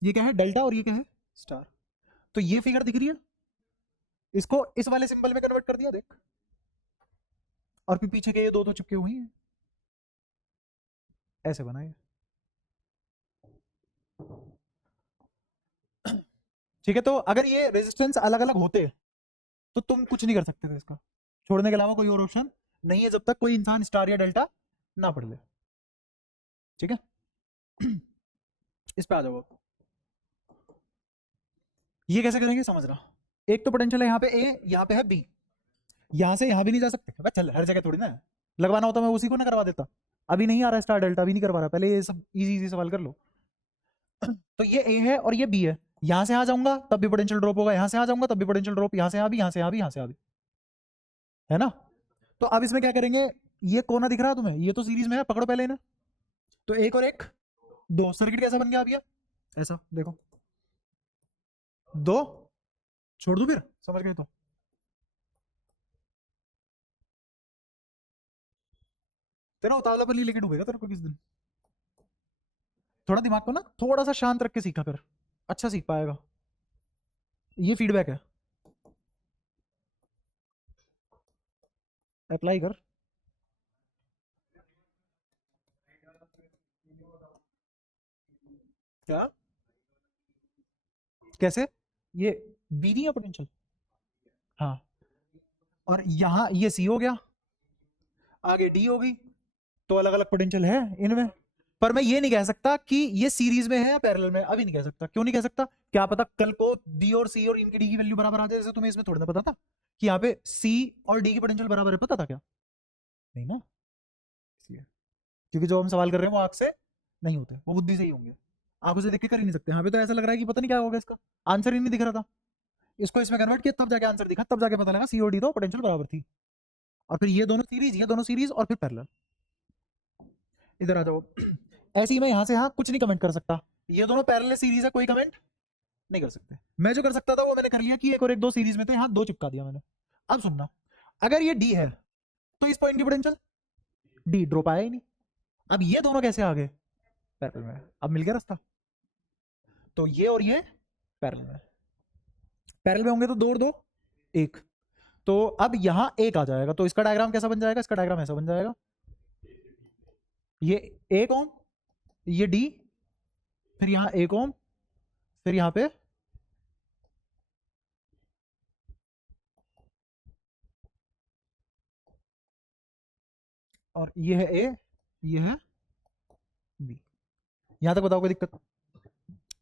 ये क्या है डेल्टा और ये क्या है स्टार। तो ये फिगर दिख रही है, इसको इस वाले सिंबल में कन्वर्ट कर दिया देख, और फिर पीछे के ये दो दो चिपके हुए हैं, ऐसे बनाए। ठीक है, तो अगर ये रेजिस्टेंस अलग अलग होते तो तुम कुछ नहीं कर सकते थे, इसका छोड़ने के अलावा कोई और ऑप्शन नहीं है, जब तक कोई इंसान स्टार या डेल्टा ना पढ़ ले। ठीक है, इस पे आ जाओ। ये कैसे करेंगे समझना, एक तो पोटेंशियल है यहाँ पे ए, यहाँ पे है बी, यहाँ से यहाँ भी नहीं जा सकते भाई, चल हर जगह थोड़ी ना है। लगवाना होता मैं उसी को ना करवा देता, अभी नहीं आ रहा स्टार डेल्टा, अभी नहीं करवा रहा, पहले ये सब इजी इजी सवाल कर लो। तो ये ए है और ये बी है, यहाँ से आ जाऊंगा तब भी पोटेंशियल ड्रॉप होगा, यहाँ से आ जाऊंगा तब भी पोटेंशियल ड्रॉप, यहाँ से आ भी, यहाँ से आ भी, यहाँ से आ भी, है ना। तो अब इसमें क्या करेंगे, ये कोना दिख रहा है तुम्हें, ये तो सीरीज में है, पकड़ो पहले ना। तो एक और एक दो, सर्किट कैसा बन गया अब ये, ऐसा देखो, दो छोड़ दो फिर, समझ गए तो। तेरा उतावला पर लेके डूबेगा तेरे को किस दिन, थोड़ा दिमाग को ना थोड़ा सा शांत रख के सीखा कर, अच्छा सीख पाएगा। ये फीडबैक है, अप्लाई कर। क्या कैसे, ये बी नहीं है पोटेंशियल, हाँ, और यहाँ ये सी हो गया, आगे डी हो गई, तो अलग अलग पोटेंशियल है इनमें। पर मैं ये नहीं कह सकता कि ये सीरीज में है या पैरेलल में, अभी नहीं कह सकता। क्यों नहीं कह सकता, क्या पता कल को बी और सी और इनकी डी की वैल्यू बराबर आ जाए, जैसे तुम्हें इसमें थोड़ा ना पता था कि यहाँ पे सी और डी की पोटेंशियल बराबर है, पता था क्या, नहीं ना, इसलिए। क्योंकि जो हम सवाल कर रहे हैं वो आंख से नहीं होते, वो बुद्धि से ही होंगे, आंखों से देख के कर ही नहीं सकते। यहाँ पे तो ऐसा लग रहा है कि पता नहीं क्या होगा, इसका आंसर ही नहीं दिख रहा था, इसको इसमें कन्वर्ट किया तब जाके आंसर दिखा, तब जाके पता लगा सी और डी तो पोटेंशियल बराबर थी, और फिर ये दोनों सीरीज, ये दोनों सीरीज, और फिर पैरेलल। इधर आ जाओ। ऐसे ही मैं यहाँ से यहाँ कुछ नहीं कमेंट कर सकता, ये दोनों पैरेलल सीरीज है, कोई कमेंट नहीं कर सकते। मैं जो कर सकता था वो मैंने कर लिया कि एक और एक दो सीरीज में, तो यहाँ दो चिपका दिया मैंने। अब सुनना, अगर ये डी है तो इस पॉइंट की पोटेंशियल डी, ड्रॉप आया ही नहीं। अब ये दोनों कैसे आ गए पैरेलल में, अब मिल गया रास्ता। तो ये और ये पैरेलल में, पैरेलल में होंगे तो दो और दो एक, तो अब यहाँ एक आ जाएगा, तो इसका डायग्राम कैसा बन जाएगा, इसका डायग्राम ऐसा बन जाएगा, ये एक ओम, ये डी, फिर यहाँ एक ओम, फिर यहाँ पे और ये है ए, ये है बी। यहां तक बताओ कोई दिक्कत।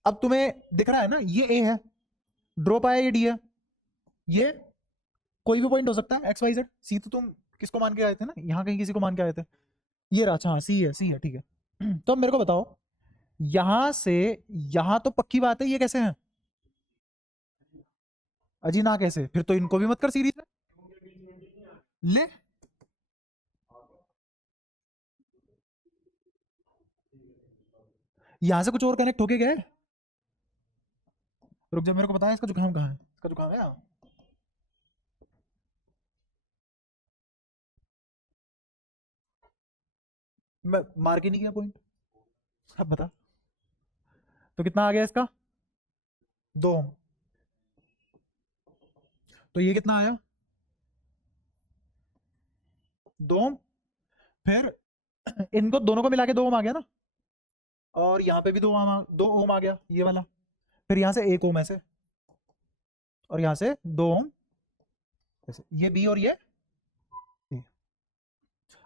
अब तुम्हें दिख रहा है ना, ये ए है, ड्रॉप आया, ये डी है, ये कोई भी पॉइंट हो सकता है एक्स वाई जेड। सी तो तुम किसको मान के आए थे ना, यहाँ कहीं किसी को मान के आए थे, ये रहा, अच्छा हाँ सी है, सी है, ठीक है। तो अब मेरे को बताओ, यहां से यहां तो पक्की बात है, ये कैसे हैं अजी ना, कैसे, फिर तो इनको भी मत कर सीरीज में, ले यहां से कुछ और कनेक्ट होके गए। रुक जा, मेरे को बताया इसका जुकाम कहाँ है, इसका जुकाम है यहाँ। मैं मार के नहीं किया पॉइंट, अब बता, तो कितना आ गया इसका, दो, तो ये कितना आया, दो, फिर इनको दोनों को मिला के 2 ओम आ गया ना, और यहाँ पे भी 2 ओम आ गया ये वाला, फिर यहाँ से 1 ओम ऐसे, और यहाँ से 2 ओम ऐसे, ये बी और ये ए।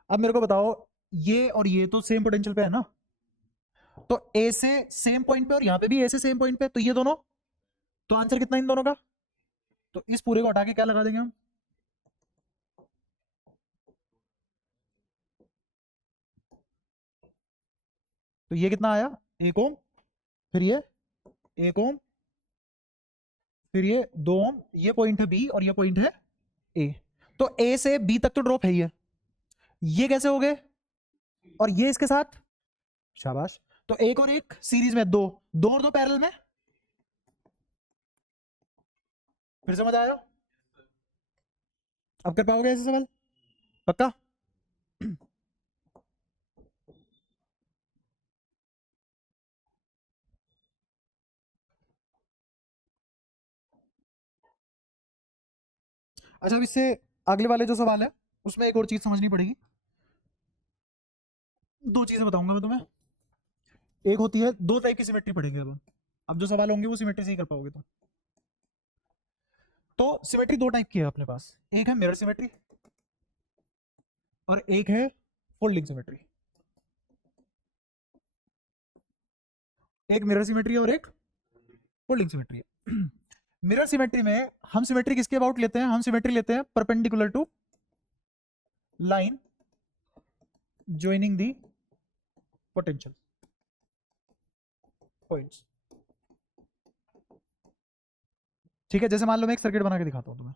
अब मेरे को बताओ, ये और ये तो सेम पोटेंशियल पे है ना, तो ए से सेम पॉइंट पे और यहाँ पे भी ए से सेम पॉइंट पे, तो ये दोनों, तो आंसर कितना इन दोनों का, तो इस पूरे को हटा के क्या लगा देंगे हम, तो ये कितना आया, 1 ओम, फिर ये 1 ओम, फिर ये 2 ओम, ये पॉइंट है बी और ये पॉइंट है ए, तो ए से बी तक तो ड्रॉप है ही है, ये कैसे हो गए, और ये इसके साथ, शाबाश। तो एक और एक सीरीज में, दो, दो और दो पैरेलल में, फिर समझ आया? अब कर पाओगे ऐसे सवाल पक्का? अच्छा, अब इससे अगले वाले जो सवाल है उसमें एक और चीज समझनी पड़ेगी। दो चीजें बताऊंगा मैं तुम्हें। एक होती है, दो टाइप की सिमेट्री पढ़ेंगे अब जो सवाल होंगे वो सिमेट्री से ही कर पाओगे। तो सिमेट्री दो टाइप की है अपने पास, एक है मिरर सिमेट्री और एक है फोल्डिंग सिमेट्री। एक मिरर सिमेट्री और एक फोल्डिंग सिमेट्री है। मिरर सिमेट्री में हम सिमेट्री किसके अबाउट लेते हैं? हम सिमेट्री लेते हैं perpendicular to line joining the potential points. ठीक है, जैसे मान लो मैं एक सर्किट बना के दिखाता हूं तुम्हें।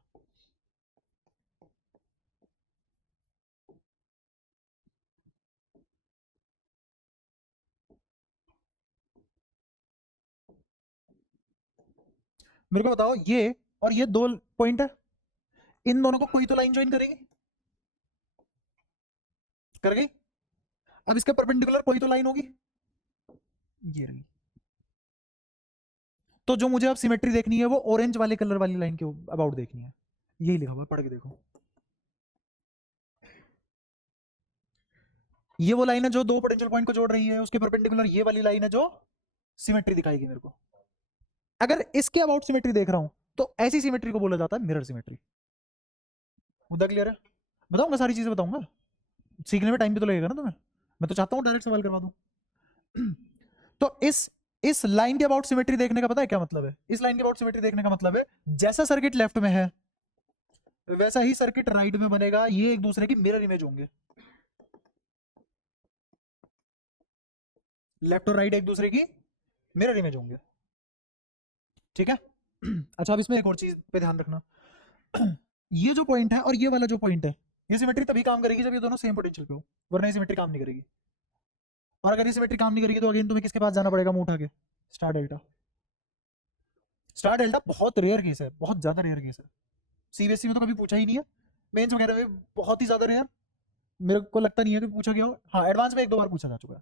मेरे को बताओ, ये और ये दो पॉइंट है, इन दोनों को कोई तो लाइन ज्वाइन करेगी, कर गई? अब इसके परपेंडिकुलर कोई तो लाइन होगी, ये रही। तो जो मुझे अब सिमेट्री देखनी है वो ऑरेंज वाले कलर वाली लाइन के अबाउट देखनी है। यही लिखा हुआ है, पढ़ के देखो। ये वो लाइन है जो दो पोटेंशियल पॉइंट को जोड़ रही है, उसके परपेंडिकुलर ये वाली लाइन है जो सिमेट्री दिखाएगी मेरे को। अगर इसके अबाउट सिमेट्री देख रहा हूं तो ऐसी सिमेट्री को बोला जाता है मिरर सिमेट्री। मुद्दा क्लियर है? बताऊंगा, सारी चीजें बताऊंगा, सीखने में टाइम भी तो लगेगा ना तुम्हें। मैं तो चाहता हूं डायरेक्ट सवाल करवा दूं। तो इस लाइन के अबाउट सिमेट्री देखने का पता है क्या मतलब है? इस लाइन के अबाउट सिमेट्री देखने का मतलब है जैसा सर्किट लेफ्ट में है वैसा ही सर्किट राइट में बनेगा, ये एक दूसरे की मिरर इमेज होंगे। लेफ्ट और राइट एक दूसरे की मिरर इमेज होंगे। ठीक है? अच्छा, अब इसमें एक और चीज पे ध्यान रखना। ये जो पॉइंट है और ये वाला जो पॉइंट है, ये सिमेट्री तभी काम करेगी जब ये दोनों सेम पोटेंशियल पे हो, वरना ये सिमेट्री काम नहीं करेगी। और अगर ये सिमेट्री काम नहीं करेगी तो अगेन तुम्हें किसके पास जाना पड़ेगा मुंह उठा के? Star delta. स्टार डेल्टा बहुत रेयर केस है, बहुत ज्यादा रेयर केस है। सीबीएसई में तो कभी पूछा ही नहीं है, मेंस वगैरह में बहुत ही ज्यादा रेयर। मेरे को लगता नहीं है कि पूछा गया हो। हाँ, एडवांस में एक दो बार पूछा जा चुका है।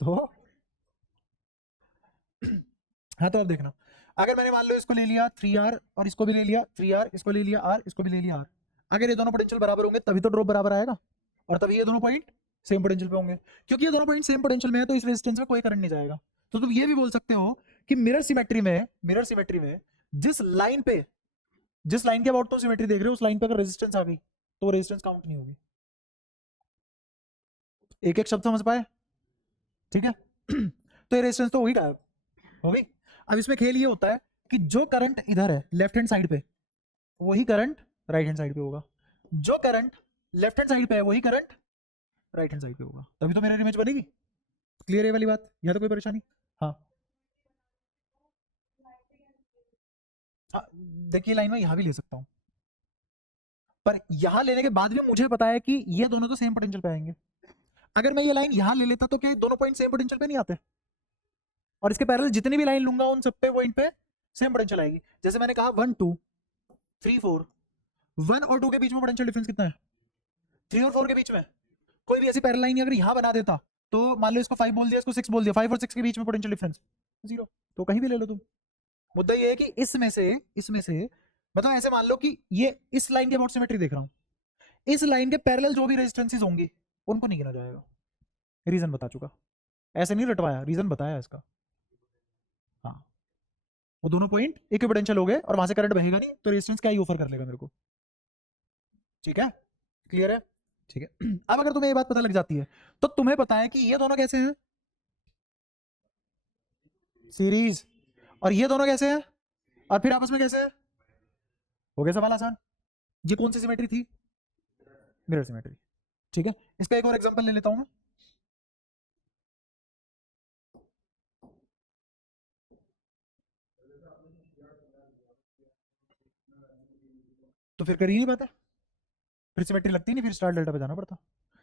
तो हाँ, तो अब देखना, अगर मैंने मान लो इसको ले लिया 3R और इसको भी ले लिया 3R, इसको ले लिया R, इसको भी ले लिया R, अगर ये दोनों पोटेंशियल बराबर होंगे तभी तो ड्रॉप बराबर आएगा, और तभी ये दोनों पॉइंट सेम पोटेंशियल पे होंगे। क्योंकि ये दोनों पॉइंट सेम पोटेंशियल में है तो इस रेजिस्टेंस में कोई करंट नहीं जाएगा। तो तुम ये भी बोल सकते हो कि मिरर सिमेट्री में जिस लाइन के अबाउट तुम सिमेट्री देख रहे हो उस लाइन पे अगर रेजिस्टेंस आ गई तो वो रेजिस्टेंस काउंट नहीं होगी। एक एक शब्द समझ पाए? ठीक है। तो ये रेजिस्टेंस तो होगी गायब, होगी। अब इसमें खेल ये होता है कि जो करंट इधर है लेफ्ट हैंड साइड पे वही करंट राइट हैंड साइड पे होगा, जो करंट लेफ्ट हैंड साइड पे है वही करंट राइट हैंड साइड पे होगा, तभी तो मेरा इमेज बनेगी। क्लियर है वाली बात? यहाँ तो कोई परेशानी? हाँ, हाँ, देखिए लाइन में यहाँ भी ले सकता हूँ, पर यहाँ लेने के बाद भी मुझे पता है कि ये दोनों तो सेम पोटेंशियल पे आएंगे। अगर मैं ये लाइन यहाँ ले लेता तो क्या दोनों पॉइंट सेम पोटेंशियल पे नहीं आते? और इसके पैरेलल जितनी भी लाइन लूंगा उन सब पे पॉइंट पे सेम पोटेंशियल आएगी। जैसे मैंने कहा 1 2 3 4, 1 और 2 के बीच में पोटेंशियल डिफरेंस कितना है? 3 और 4 के बीच में। कोई भी ऐसी पैरेलल लाइन अगर यहाँ बना देता तो मान लो इसको 5 बोल दिया, इसको 6 बोल दिया, 5 और 6 के बीच में पोटेंशियल डिफरेंस 0। तो कहीं भी ले लो तुम। मुद्दा ये है कि इसमें से मतलब ऐसे मान लो कि ये इस लाइन के अबाउट सिमेट्री देख रहा हूँ, इस लाइन के पैरेलल जो भी रेजिस्टेंसेस होंगी उनको नहीं गिना जाएगा। रीजन बता चुका, ऐसे नहीं रटवाया, रीजन बताया इसका। हाँ, वो दोनों पॉइंट इक्विपोटेंशियल हो गए और वहां से करंट बहेगा नहीं तो रेजिस्टेंस क्या ही ऑफर कर लेगा मेरे को। ठीक है? क्लियर है? ठीक है। अब अगर तुम्हें ये बात पता लग जाती है तो तुम्हें पता है कि ये दोनों कैसे हैं? सीरीज। और ये दोनों कैसे हैं? और फिर आपस में कैसे हैं? हो गया सवाल आसान। ये कौन सी सिमेट्री थी? Mirror symmetry. ठीक है, इसका एक और एग्जांपल ले लेता हूं मैं। तो फिर कर ही नहीं पाता, फिर सिमेट्री लगती नहीं, फिर स्टार डेल्टा पे जाना पड़ता।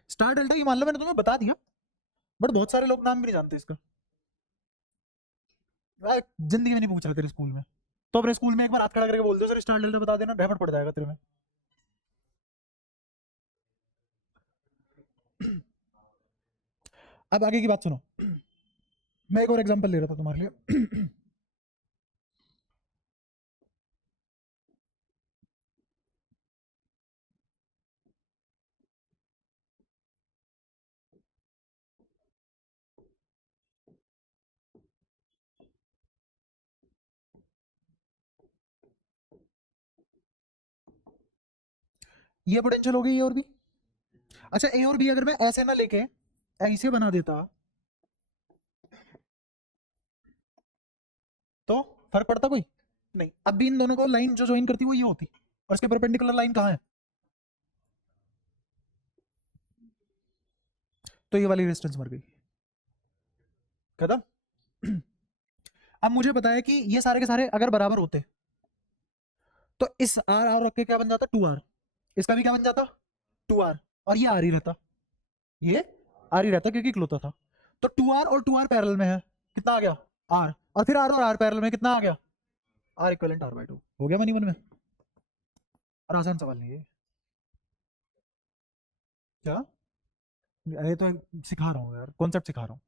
स्टार डेल्टा ये मान लो मैंने तुम्हें बता दिया, बट बहुत सारे लोग नाम भी नहीं जानते इसका। जिंदगी में नहीं पूछ रहा तेरे स्कूल में, तो अपने स्कूल में एक बार हाथ खड़ा करके बोल दो सर स्टार डेल्टा बता देना, रहमत पड़ जाएगा तेरे में। अब आगे की बात सुनो। मैं एक और एग्जांपल ले रहा था तुम्हारे लिए। ये पोटेंशियल हो गई ए और बी। अच्छा ए और बी अगर मैं ऐसे ना लेके ऐसे बना देता तो फर्क पड़ता कोई? नहीं। अब भी इन दोनों को लाइन जो ज्वाइन करती है वो ये होती, और इसके परपेंडिकुलर लाइन कहाँ है? तो ये वाली रेजिस्टेंस मर गई, खत्म। अब मुझे पता है कि ये सारे के सारे अगर बराबर होते तो इस आर आर रख के क्या बन जाता? 2r। इसका भी क्या बन जाता? 2r। और ये आर ही रहता, ये आर ही रहता क्योंकि इकलौता था। तो 2r और 2r पैरेलल में है, कितना आ गया? r। और फिर r और r पैरेलल में कितना आ गया? r इक्वलेंट r/2 हो गया मनी मन में। और आसान सवाल नहीं है ये। क्या? अरे तो सिखा रहा हूँ यार, कॉन्सेप्ट सिखा रहा हूँ।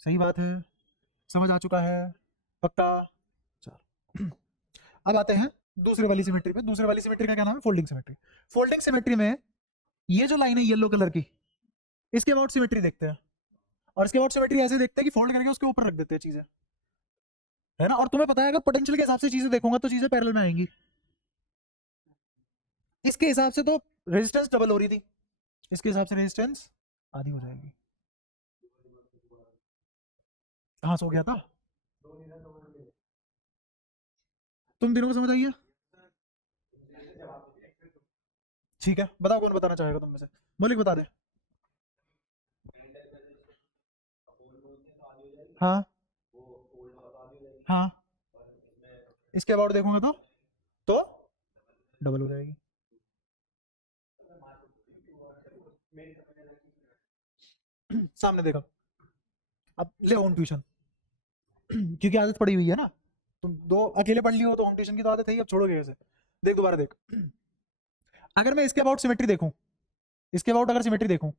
सही बात है, समझ आ चुका है? पक्का? चल। अब आते हैं दूसरे वाली सिमेट्री पे। दूसरे वाली सिमेट्री का क्या नाम है? Folding symmetry. फोल्डिंग सिमेट्री में ये जो लाइन है येलो कलर की, इसके अबाउट सिमेट्री देखते हैं। और इसके अबाउट सिमेट्री ऐसे देखते हैं कि फोल्ड करके उसके ऊपर रख देते हैं चीजें, है ना। और तुम्हें पता है अगर पोटेंशियल के हिसाब से चीजें देखूंगा तो चीजें पैरेलल में आएंगी। इसके हिसाब से तो रेजिस्टेंस डबल हो रही थी, इसके हिसाब से रेजिस्टेंस आधी हो जाएगी। कहाँ सो गया था? तुम दिनों को समझ आई है? ठीक है, बताओ कौन बताना चाहेगा तुम में से? मौलिक बता दे। हाँ हाँ, इसके अबाउट देखूंगा तो डबल हो जाएगी। सामने देखा। अब ले होम ट्यूशन। क्योंकि आदत पड़ी हुई है ना, तुम दो अकेले पढ़ लियो तो होम ट्यूशन की तो आदत है ही, अब छोड़ोगे कैसे? देख दोबारा देख। अगर मैं इसके अबाउट सिमेट्री देखूं, इसके अबाउट अगर सिमेट्री देखूं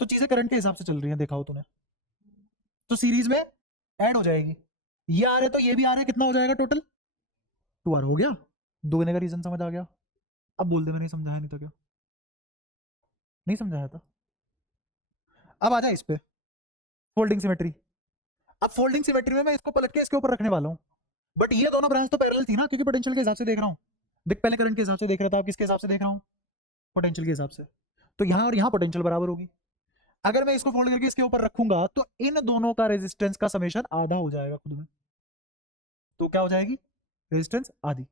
तो चीजें करंट के हिसाब से चल रही हैं, देखा हो तूने? तो सीरीज में ऐड हो जाएगी। ये आ रहे तो ये भी आ रहा है, कितना हो जाएगा टोटल? 2r हो गया। दोगुने का रीजन समझ आ गया। अब बोल दे मैं नहीं समझाया, नहीं तो क्या? नहीं समझाया था। अब आ जा इस पे, फोल्डिंग सिमेट्री। अब फोल्डिंग सिमेट्री में मैं इसको पलट के इसके ऊपर रखने वाला हूँ, बट ये दोनों ब्रांच तो पैरेलल थी ना, क्योंकि पोटेंशियल के हिसाब से देख रहा हूँ। देख पहले करंट के हिसाब से देख रहा था, अब किसके हिसाब से देख रहा हूँ? पोटेंशियल के हिसाब से। तो यहाँ और यहाँ पोटेंशियल बराबर होगी। अगर मैं इसको फोल्ड करके इसके ऊपर रखूंगा तो इन दोनों का रेजिस्टेंस का समेशन आधा हो जाएगा खुद में। तो क्या हो जाएगी? रेजिस्टेंस आधी।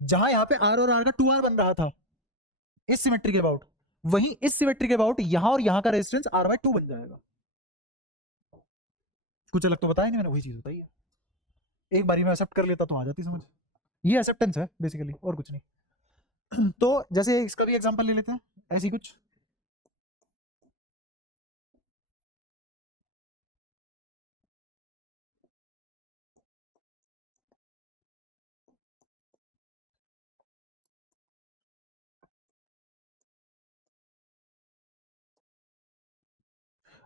जहां यहाँ पे आर और आर का 2r बन रहा था इस सिमेट्री के अबाउट, वहीं इस सिमेट्री के अबाउट यहाँ और यहाँ का रेजिस्टेंस r/2 बन जाएगा। कुछ अलग तो बताया नहीं मैंने, वही चीज बताई है। एक बारी में एक्सेप्ट कर लेता तो आ जाती समझ। ये एक्सेप्टेंस है बेसिकली, और कुछ नहीं। तो जैसे इसका भी एग्जांपल ले लेते हैं, ऐसी कुछ।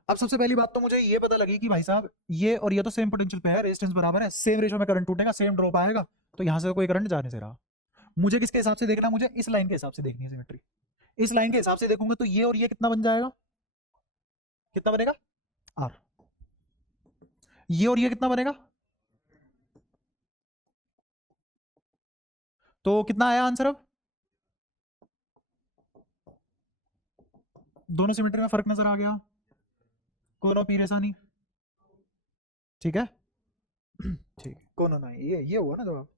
अब सबसे पहली बात तो मुझे ये पता लगी कि भाई साहब ये और ये तो सेम पोटेंशियल पे है, रेजिस्टेंस बराबर है, सेम रेशो में करंट टूटेगा, सेम ड्रॉप आएगा, तो यहाँ से कोई करंट जाने से रहा। मुझे किसके हिसाब से देखना है? मुझे इस लाइन के हिसाब से देखनी है सिमेट्री। इस लाइन के हिसाब से देखूंगा तो ये और ये कितना बन जाएगा? कितना बनेगा? आर। ये और ये कितना बनेगा? तो कितना आया आंसर अब? दोनों सिमेट्री में फर्क नजर आ गया? कोनो परेशानी? ठीक है। ठीक है, कोनो ना, ये हुआ ना जवाब।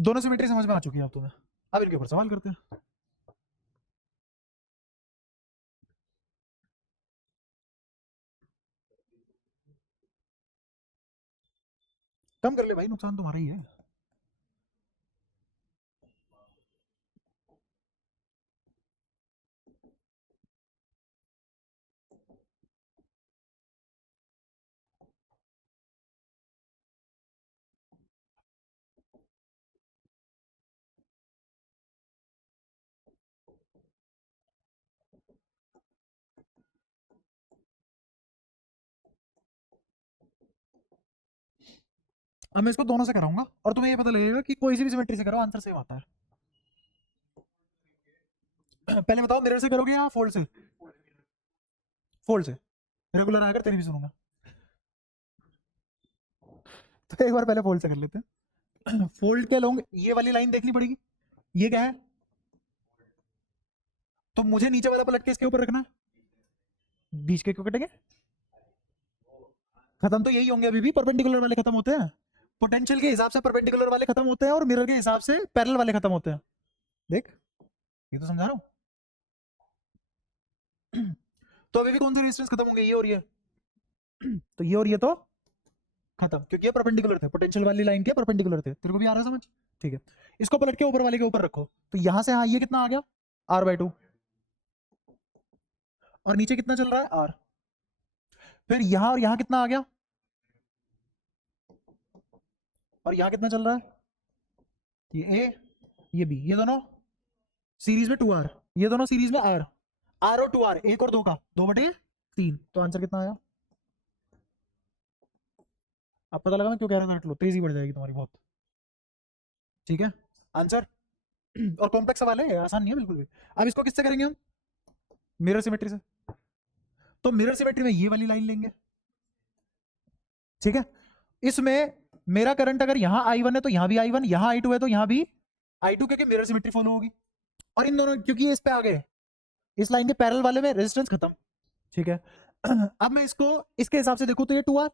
दोनों सिमेट्री समझ में आ चुकी है अब तुम्हें। अब इनके ऊपर सवाल करते हैं। कम कर ले भाई, नुकसान तुम्हारा ही है। अब मैं इसको दोनों से कराऊंगा और तुम्हें ये पता लगेगा कि कोई सी भी सिमेट्री से करो आंसर सेम आता है। पहले बताओ मिरर से करोगे या फोल्ड से? फोल्ड से रेगुलर आकर तेरी भी सुनूंगा। तो एक बार पहले फोल्ड से कर लेते हैं। फोल्ड के लोग ये वाली लाइन देखनी पड़ेगी। ये क्या है? तो मुझे नीचे वाला पलट के इसके ऊपर रखना है। बीच के क्यों कटेंगे? खत्म तो यही होंगे, अभी भी परपेंडिकुलर वाले खत्म होते हैं। पोटेंशियल के हिसाब से परपेंडिकुलर वाले खत्म होते हैं और मिरर के हिसाब से पैरेलल वाले खत्म होते हैं। देख, ये तो समझा रहा हूं। तो अभी भी कौन सी रेजिस्टेंस खत्म होंगे? ये और ये। तो ये और ये तो खत्म, क्योंकि ये परपेंडिकुलर थे। पोटेंशियल वाली लाइन के परपेंडिकुलर थे। तेरे को भी आ रहा है समझ? ठीक है, इसको पलट के ऊपर वाले के ऊपर रखो। तो यहां से हाँ, ये कितना आ गया? r/2। और नीचे कितना चल रहा है? r। फिर यहां और यहां कितना आ गया? और यहां कितना चल रहा है? ये a, ये b, ये दोनों सीरीज में 2r, ये दोनों सीरीज में r। r और 2r, 1 और 2 का 2/3। तो आंसर कितना आया? अब पता लगा मैं क्यों कह रहा था? लो, तेजी बढ़ जाएगी तुम्हारी बहुत। ठीक है, आंसर। और कॉम्प्लेक्स सवाल है, आसान नहीं है बिल्कुल भी। अब इसको किससे करेंगे हम? मिरर सिमेट्री से। तो मिरर सिमेट्री में ये वाली लाइन लेंगे। ठीक है, इसमें मेरा करंट अगर यहां I1 है तो यहां भी I1, यहां I2 है तो यहां भी I2, क्योंकि मिरर सिमेट्री फॉलो होगी। और इन दोनों, क्योंकि ये इस पे आ गए, इस लाइन के पैरेलल वाले में रेजिस्टेंस खत्म। ठीक है, अब मैं इसको इसके हिसाब से देखूं तो ये 2R,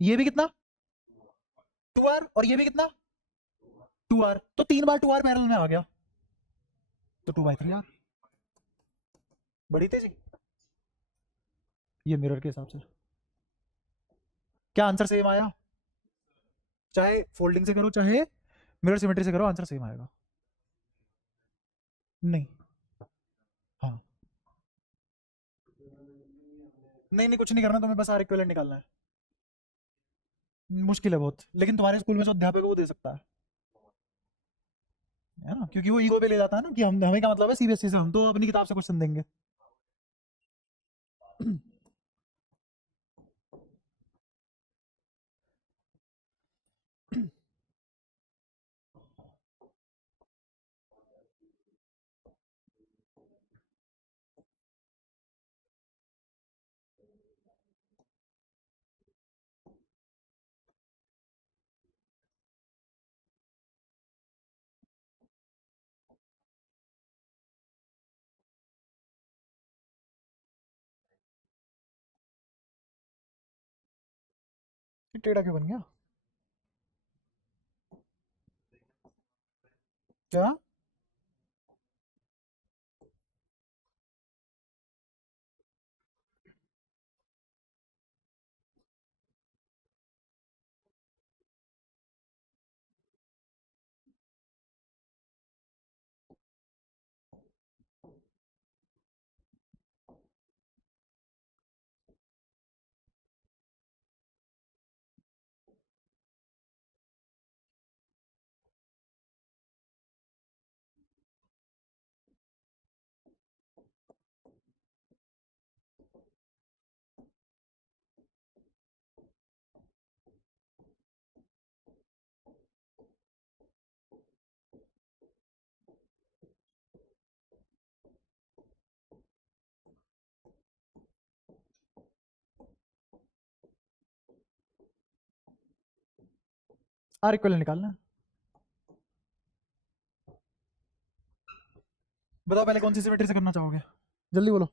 ये भी कितना? 2R, और ये भी कितना? 2R। तो 3 बार 2R पैरेलल में आ गया, तो 2/3R। बड़ी तेजी। ये मिरर के हिसाब से क्या आंसर सेम आया? चाहे फोल्डिंग से करो चाहे मिरर सिमेट्री से करो, आंसर सेम आएगा। नहीं, हाँ, नहीं नहीं, कुछ नहीं करना तुम्हें, बस आर इक्विवेलेंट निकालना है। मुश्किल है बहुत, लेकिन तुम्हारे स्कूल में जो अध्यापक है वो दे सकता है ना, क्योंकि वो ईगो पे ले जाता है ना कि हम, हमें क्या मतलब है सीबीएसई से, हम तो अपनी किताब से क्वेश्चन देंगे। टेढ़ा क्यों बन गया? क्या? आर इक्विवेलेंट निकालना है। बताओ पहले कौन सी सिमेट्री से करना चाहोगे, जल्दी बोलो।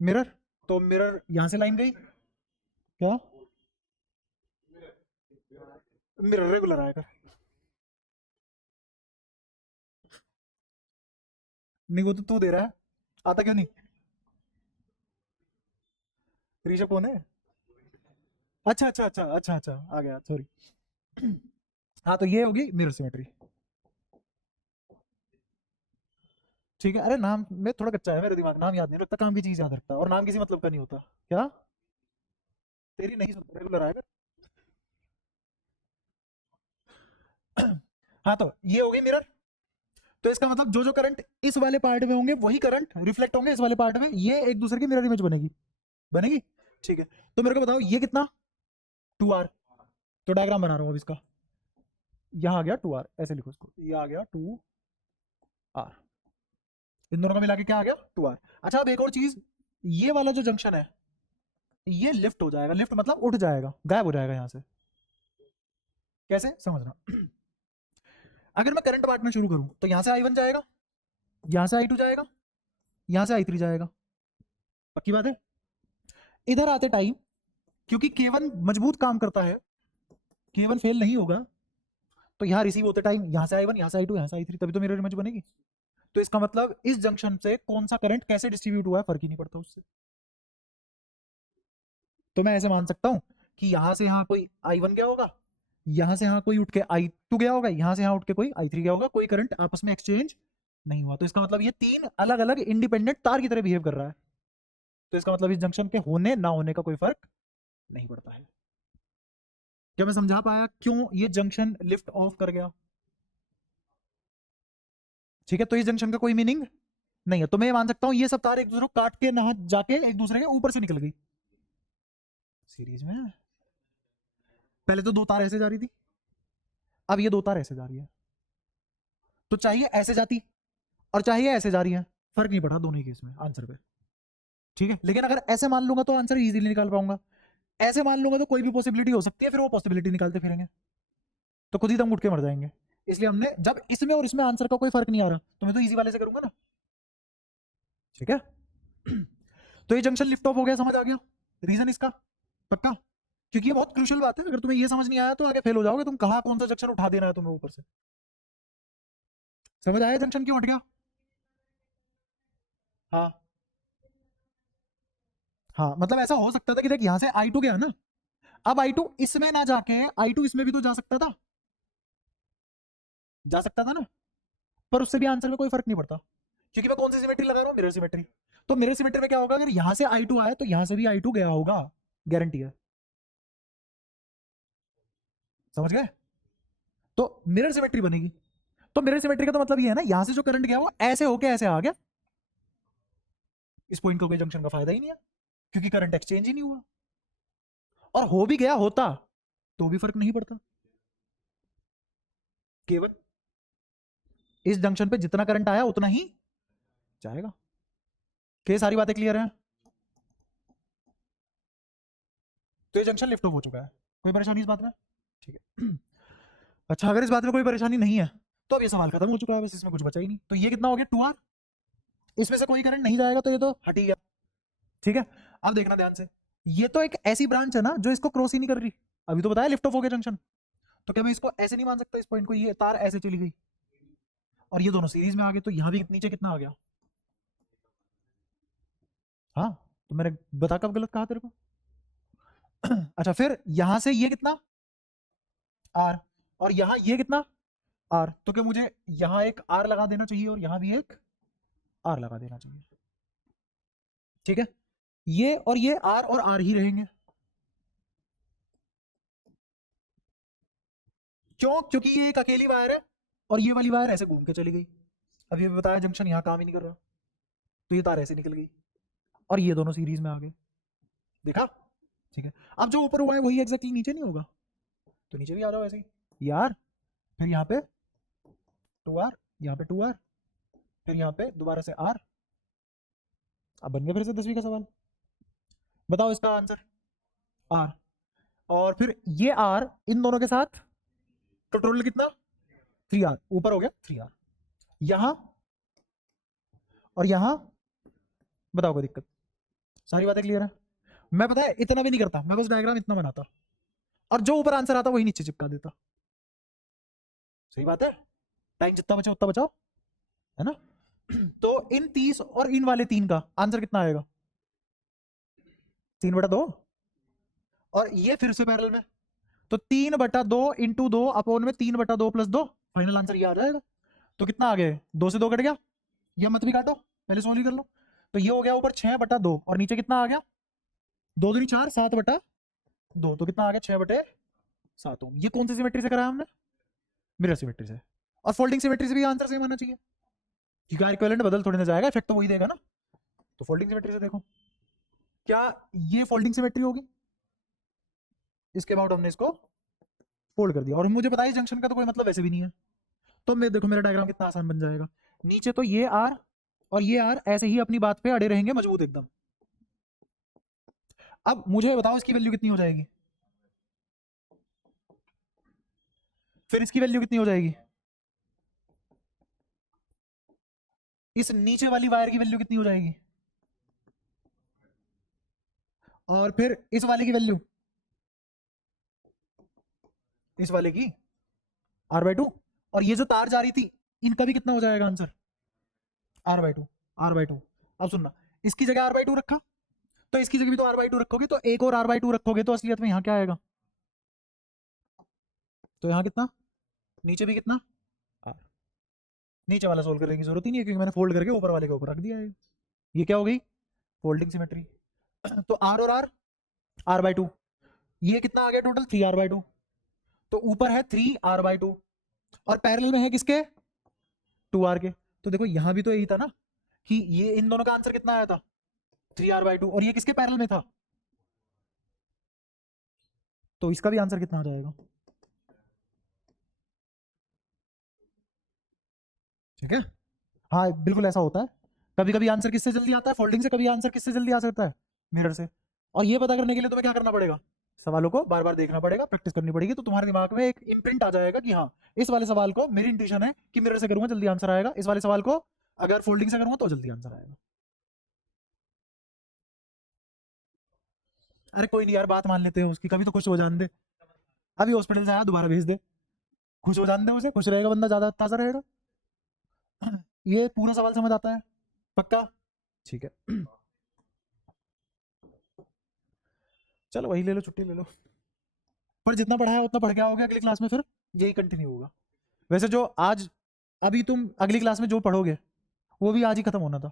मिरर। तो मिरर यहां से लाइन गई, क्या? मिरर रेगुलर आएगा। नहीं, वो तो तू दे रहा है, आता क्यों नहीं? ऋषभ कौन है? अच्छा अच्छा अच्छा अच्छा अच्छा, आ गया, सॉरी। हाँ, तो ये होगी मिरर सिमेट्री। ठीक है, अरे नाम में थोड़ा कच्चा है मेरा दिमाग, नाम याद नहीं रखता, काम की चीज याद रखता, और नाम किसी मतलब का नहीं होता। क्या? तेरी नहीं सुनता, रेगुलर आएगा। हाँ, तो ये होगी मिरर। तो इसका मतलब जो जो करंट इस वाले पार्ट में होंगे वही करंट रिफ्लेक्ट होंगे इस वाले पार्ट में, ये एक दूसरे की मिरर इमेज बनेगी। बनेगी। ठीक है, तो मेरे को बताओ ये कितना? 2R। तो डायग्राम बना रहा हूं अब इसका, यहां आ गया 2r, ऐसे लिखो इसको, ये आ गया 2r, इन दोनों का मिला के क्या आ गया 2r। अच्छा अब एक और चीज, ये वाला जो जंक्शन है ये लिफ्ट हो जाएगा, लिफ्ट मतलब उठ जाएगा, गायब हो जाएगा यहां से। कैसे समझना, अगर मैं करंट बांटना शुरू करूं तो यहां से i1 जाएगा, यहां से i2 जाएगा, यहां से i3 जाएगा, पक्की बात है। इधर आते टाइम क्योंकि K1 मजबूत काम करता है, K1 फेल नहीं होगा, तो यहां रिसीव होते टाइम यहां से i1, यहां से i2, यहां से i3, तभी तो मेरी इमेज बनेगी। तो इसका मतलब इस जंक्शन से कौन सा करंट कैसे डिस्ट्रीब्यूट हुआ है फर्क ही नहीं पड़ता उससे। तो मैं ऐसे मान सकता हूं कि यहां से यहां कोई i1 गया होगा, यहां से यहां कोई उठ के i2 गया होगा, यहां से यहां उठ के कोई i3 गया होगा, कोई करंट आपस में एक्सचेंज नहीं हुआ। तो इसका मतलब ये तीन अलग अलग इंडिपेंडेंट तार की तरह बिहेव कर रहा है। तो इसका मतलब इस जंक्शन के होने ना होने का कोई फर्क नहीं पड़ता है। क्या मैं समझा पाया क्यों ये जंक्शन लिफ्ट ऑफ कर गया? ठीक है, तो इस जंक्शन का कोई मीनिंग नहीं है। तो मैं ये मान सकता हूं ये सब तार एक दूसरे को काट के ना जाके एक दूसरे के ऊपर से निकल गई सीरीज में। पहले तो दो तार ऐसे जा रही थी, अब ये दो तार ऐसे जा रही है, तो चाहिए ऐसे जाती और चाहिए ऐसे जा रही है, फर्क नहीं पड़ा दोनों ही केस में आंसर पे। ठीक है, लेकिन अगर ऐसे मान लूंगा तो आंसर इजीली निकाल पाऊंगा, ऐसे मान लूंगा तो कोई भी पॉसिबिलिटी हो सकती है, फिर वो पॉसिबिलिटी निकालते फिरेंगे तो खुद ही दम उठ के मर जाएंगे। इसलिए हमने जब इसमें और इसमें आंसर का कोई फर्क नहीं आ रहा तो मैं तो इजी वाले से करूंगा ना। ठीक है, तो ये जंक्शन लिफ्ट ऑफ हो गया, समझ आ गया रीजन इसका? पक्का? क्योंकि ये बहुत क्रूशियल बात है, अगर तुम्हें ये समझ नहीं आया तो आगे फेल हो जाओगे तुम, कहा कौन सा जंक्शन उठा देना है तुम्हें ऊपर से। समझ आया जंक्शन क्यों हट गया? हाँ हाँ, मतलब ऐसा हो सकता था कि देख यहां से i2 गया ना, अब i2 इसमें ना जाके i2 इसमें भी तो जा सकता था, जा सकता था ना, पर उससे भी आंसर में कोई फर्क नहीं पड़ता क्योंकि मैं कौन सी सिमेट्री लगा रहा हूँ, मिरर सिमेट्री। तो मिरर सिमेट्री में क्या होगा, अगर यहां से i2 आया तो यहां से भी i2 गया होगा, गारंटी है। समझ गए? तो मिरर सिमेट्री बनेगी। तो मिरर सिमेट्री का तो मतलब ये है ना, यहां से जो करंट गया वो ऐसे होके ऐसे आ गया, इस पॉइंट को कोई जंक्शन का फायदा ही नहीं है क्योंकि करंट एक्सचेंज ही नहीं हुआ, और हो भी गया होता तो भी फर्क नहीं पड़ता। केवल इस जंक्शन पे जितना करंट आया उतना ही जाएगा। क्या सारी बातें क्लियर हैं? तो ये जंक्शन लिफ्ट ऑफ हो चुका है, कोई परेशानी इस बात में? ठीक है। अच्छा, अगर इस बात में कोई परेशानी नहीं है तो अब ये सवाल खत्म हो चुका है, बस इसमें कुछ बचा ही नहीं। तो ये कितना हो गया 2r, इसमें से कोई करंट नहीं जाएगा तो ये तो हट ही गया। ठीक है, अब देखना ध्यान से, ये तो एक ऐसी ब्रांच है ना जो इसको क्रॉस ही नहीं कर रही, अभी तो बताया लिफ्ट ऑफ हो गया जंक्शन, तो क्या मैं इसको ऐसे नहीं मान सकता, इस पॉइंट को ये तार ऐसे चली गई और ये दोनों सीरीज में आ गए, तो यहां भी नीचे कितना आ गया? हाँ, तो मैंने बता कब गलत कहा तेरे को? अच्छा, फिर यहां से ये कितना r, और यहां ये कितना r, तो क्या मुझे यहां एक r लगा देना चाहिए और यहां भी एक r लगा देना चाहिए। ठीक है, ये और ये r और r ही रहेंगे। क्यों? क्योंकि ये एक अकेली वायर है और ये वाली वायर ऐसे घूम के चली गई, अब ये बताया जंक्शन यहां काम ही नहीं कर रहा, तो ये तार ऐसे निकल गई और ये दोनों सीरीज में आ गए। देखा? ठीक है, अब जो ऊपर हुआ है वही एग्जैक्टली नीचे नहीं होगा, तो नीचे भी आ जाओ ऐसे ही यार, फिर यहाँ पे 2r, यहाँ पे 2r, फिर यहाँ पे दोबारा से r। अब बन गया फिर से 10वीं का सवाल, बताओ इसका आंसर r, और फिर ये r इन दोनों के साथ तो टोटल कितना 3r, ऊपर हो गया 3r, यहां और यहां, बताओ कोई दिक्कत? सारी बातें क्लियर है? मैं पता है इतना भी नहीं करता, मैं बस डायग्राम इतना बनाता और जो ऊपर आंसर आता वही नीचे चिपका देता। सही बात है, टाइम जितना बचे उतना बचाओ, है ना? तो इन 30 और इन वाले 3 का आंसर कितना आएगा? 3/2, और ये फिर से पैरेलल में, तो 3/2 इंटू 2 अपोन में 3/2 प्लस 2, फाइनल आंसर ये आ जाएगा। तो कितना आ गया? 2 से 2 कट गया, ये मत भी काटो, पहले सोल्व कर लो। तो ये हो गया ऊपर 6/2 और नीचे कितना आ गया? 2 दूनी 4, 7/2, तो कितना आ गया 6/7। ये कौन सी सिमेट्री से कराया हमने? मिरर सिमेट्री से। और फोल्डिंग सिमेट्री से भी आंसर सेम आना चाहिए क्योंकि इक्विवेलेंट बदल थोड़ी ना जाएगा, इफेक्ट तो वही देगा ना। तो फोल्डिंग सिमेट्री से देखो, क्या ये फोल्डिंग सिमेट्री होगी? इसके अबाउट हमने इसको फोल्ड कर दिया, और मुझे पता है जंक्शन का तो कोई मतलब वैसे भी नहीं है, तो मैं देखो मेरा डायग्राम कितना आसान बन जाएगा। नीचे तो ये आर और ये आर ऐसे ही अपनी बात पे अड़े रहेंगे मजबूत एकदम। अब मुझे बताओ इसकी वैल्यू कितनी हो जाएगी, फिर इसकी वैल्यू कितनी हो जाएगी, इस नीचे वाली वायर की वैल्यू कितनी हो जाएगी, और फिर इस वाले की वैल्यू, इस वाले की r/2, और ये जो तार जा रही थी इनका भी कितना हो जाएगा आंसर, r/2, r/2। अब सुनना, इसकी जगह r/2 रखा, तो इसकी जगह भी तो r/2 रखोगे, तो एक और r/2 रखोगे तो असलियत में यहाँ क्या आएगा, तो यहाँ कितना, नीचे भी कितना r। नीचे वाला सोल्व करने की जरूरत ही नहीं है क्योंकि मैंने फोल्ड करके ऊपर वाले के ऊपर रख दिया है। ये क्या हो गई, फोल्डिंग सिमेट्री। तो r और r, r/2, ये कितना आ गया टोटल 3r/2, तो ऊपर है 3r/2 और पैरेलल में है किसके, 2r के। तो देखो यहां भी तो यही था ना कि ये इन दोनों का आंसर कितना आया था 3r/2, और ये किसके पैरेलल में था, तो इसका भी आंसर कितना आ जाएगा, ठीक है। हाँ बिल्कुल ऐसा होता है, कभी कभी आंसर किससे जल्दी आता है, फोल्डिंग से, कभी आंसर किससे जल्दी आ सकता है, मिरर से। और ये पता करने के लिए तुम्हें क्या करना पड़ेगा, सवालों को बार बार देखना पड़ेगा, प्रैक्टिस करनी पड़ेगी, तो तुम्हारे दिमाग में एक इम्प्रिंट आ जाएगा कि हाँ इस वाले सवाल को मेरी इंट्यूशन है कि मिरर से करूंगा जल्दी आंसर आएगा, इस वाले सवाल को अगर फोल्डिंग से करूंगा तो जल्दी आंसर आएगा। अरे कोई नहीं यार, बात मान लेते हैं उसकी, कभी तो खुश हो जान दे, अभी हॉस्पिटल से आया दोबारा भेज दे, खुश हो जान दे उसे, खुश रहेगा बंदा, ज्यादा ताजा रहेगा। ये पूरा सवाल समझ आता है, पक्का, ठीक है। चलो वही ले लो, छुट्टी ले लो, पर जितना पढ़ा है उतना पढ़ के आओगे, अगली क्लास में फिर यही कंटिन्यू होगा। वैसे जो आज अभी तुम अगली क्लास में जो पढ़ोगे वो भी आज ही खत्म होना था,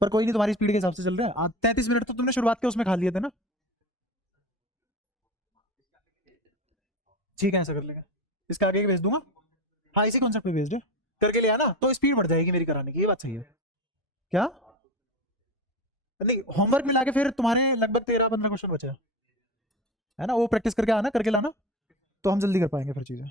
पर कोई नहीं, तुम्हारी स्पीड के हिसाब से चल रहा है। 33 मिनट तो तुमने शुरुआत के उसमें खा लिए थे ना, ठीक है ऐसा कर लेंगे, इसका आगे भेज दूंगा, हाँ इसी कॉन्सेप्ट पे भेज दे, करके ले आना तो स्पीड बढ़ जाएगी मेरी कराने की, ये बात सही है। क्या नहीं, होमवर्क मिला के फिर तुम्हारे लगभग 13-15 क्वेश्चन बचे हैं, है ना, वो प्रैक्टिस करके आना, करके लाना, तो हम जल्दी कर पाएंगे फिर चीजें।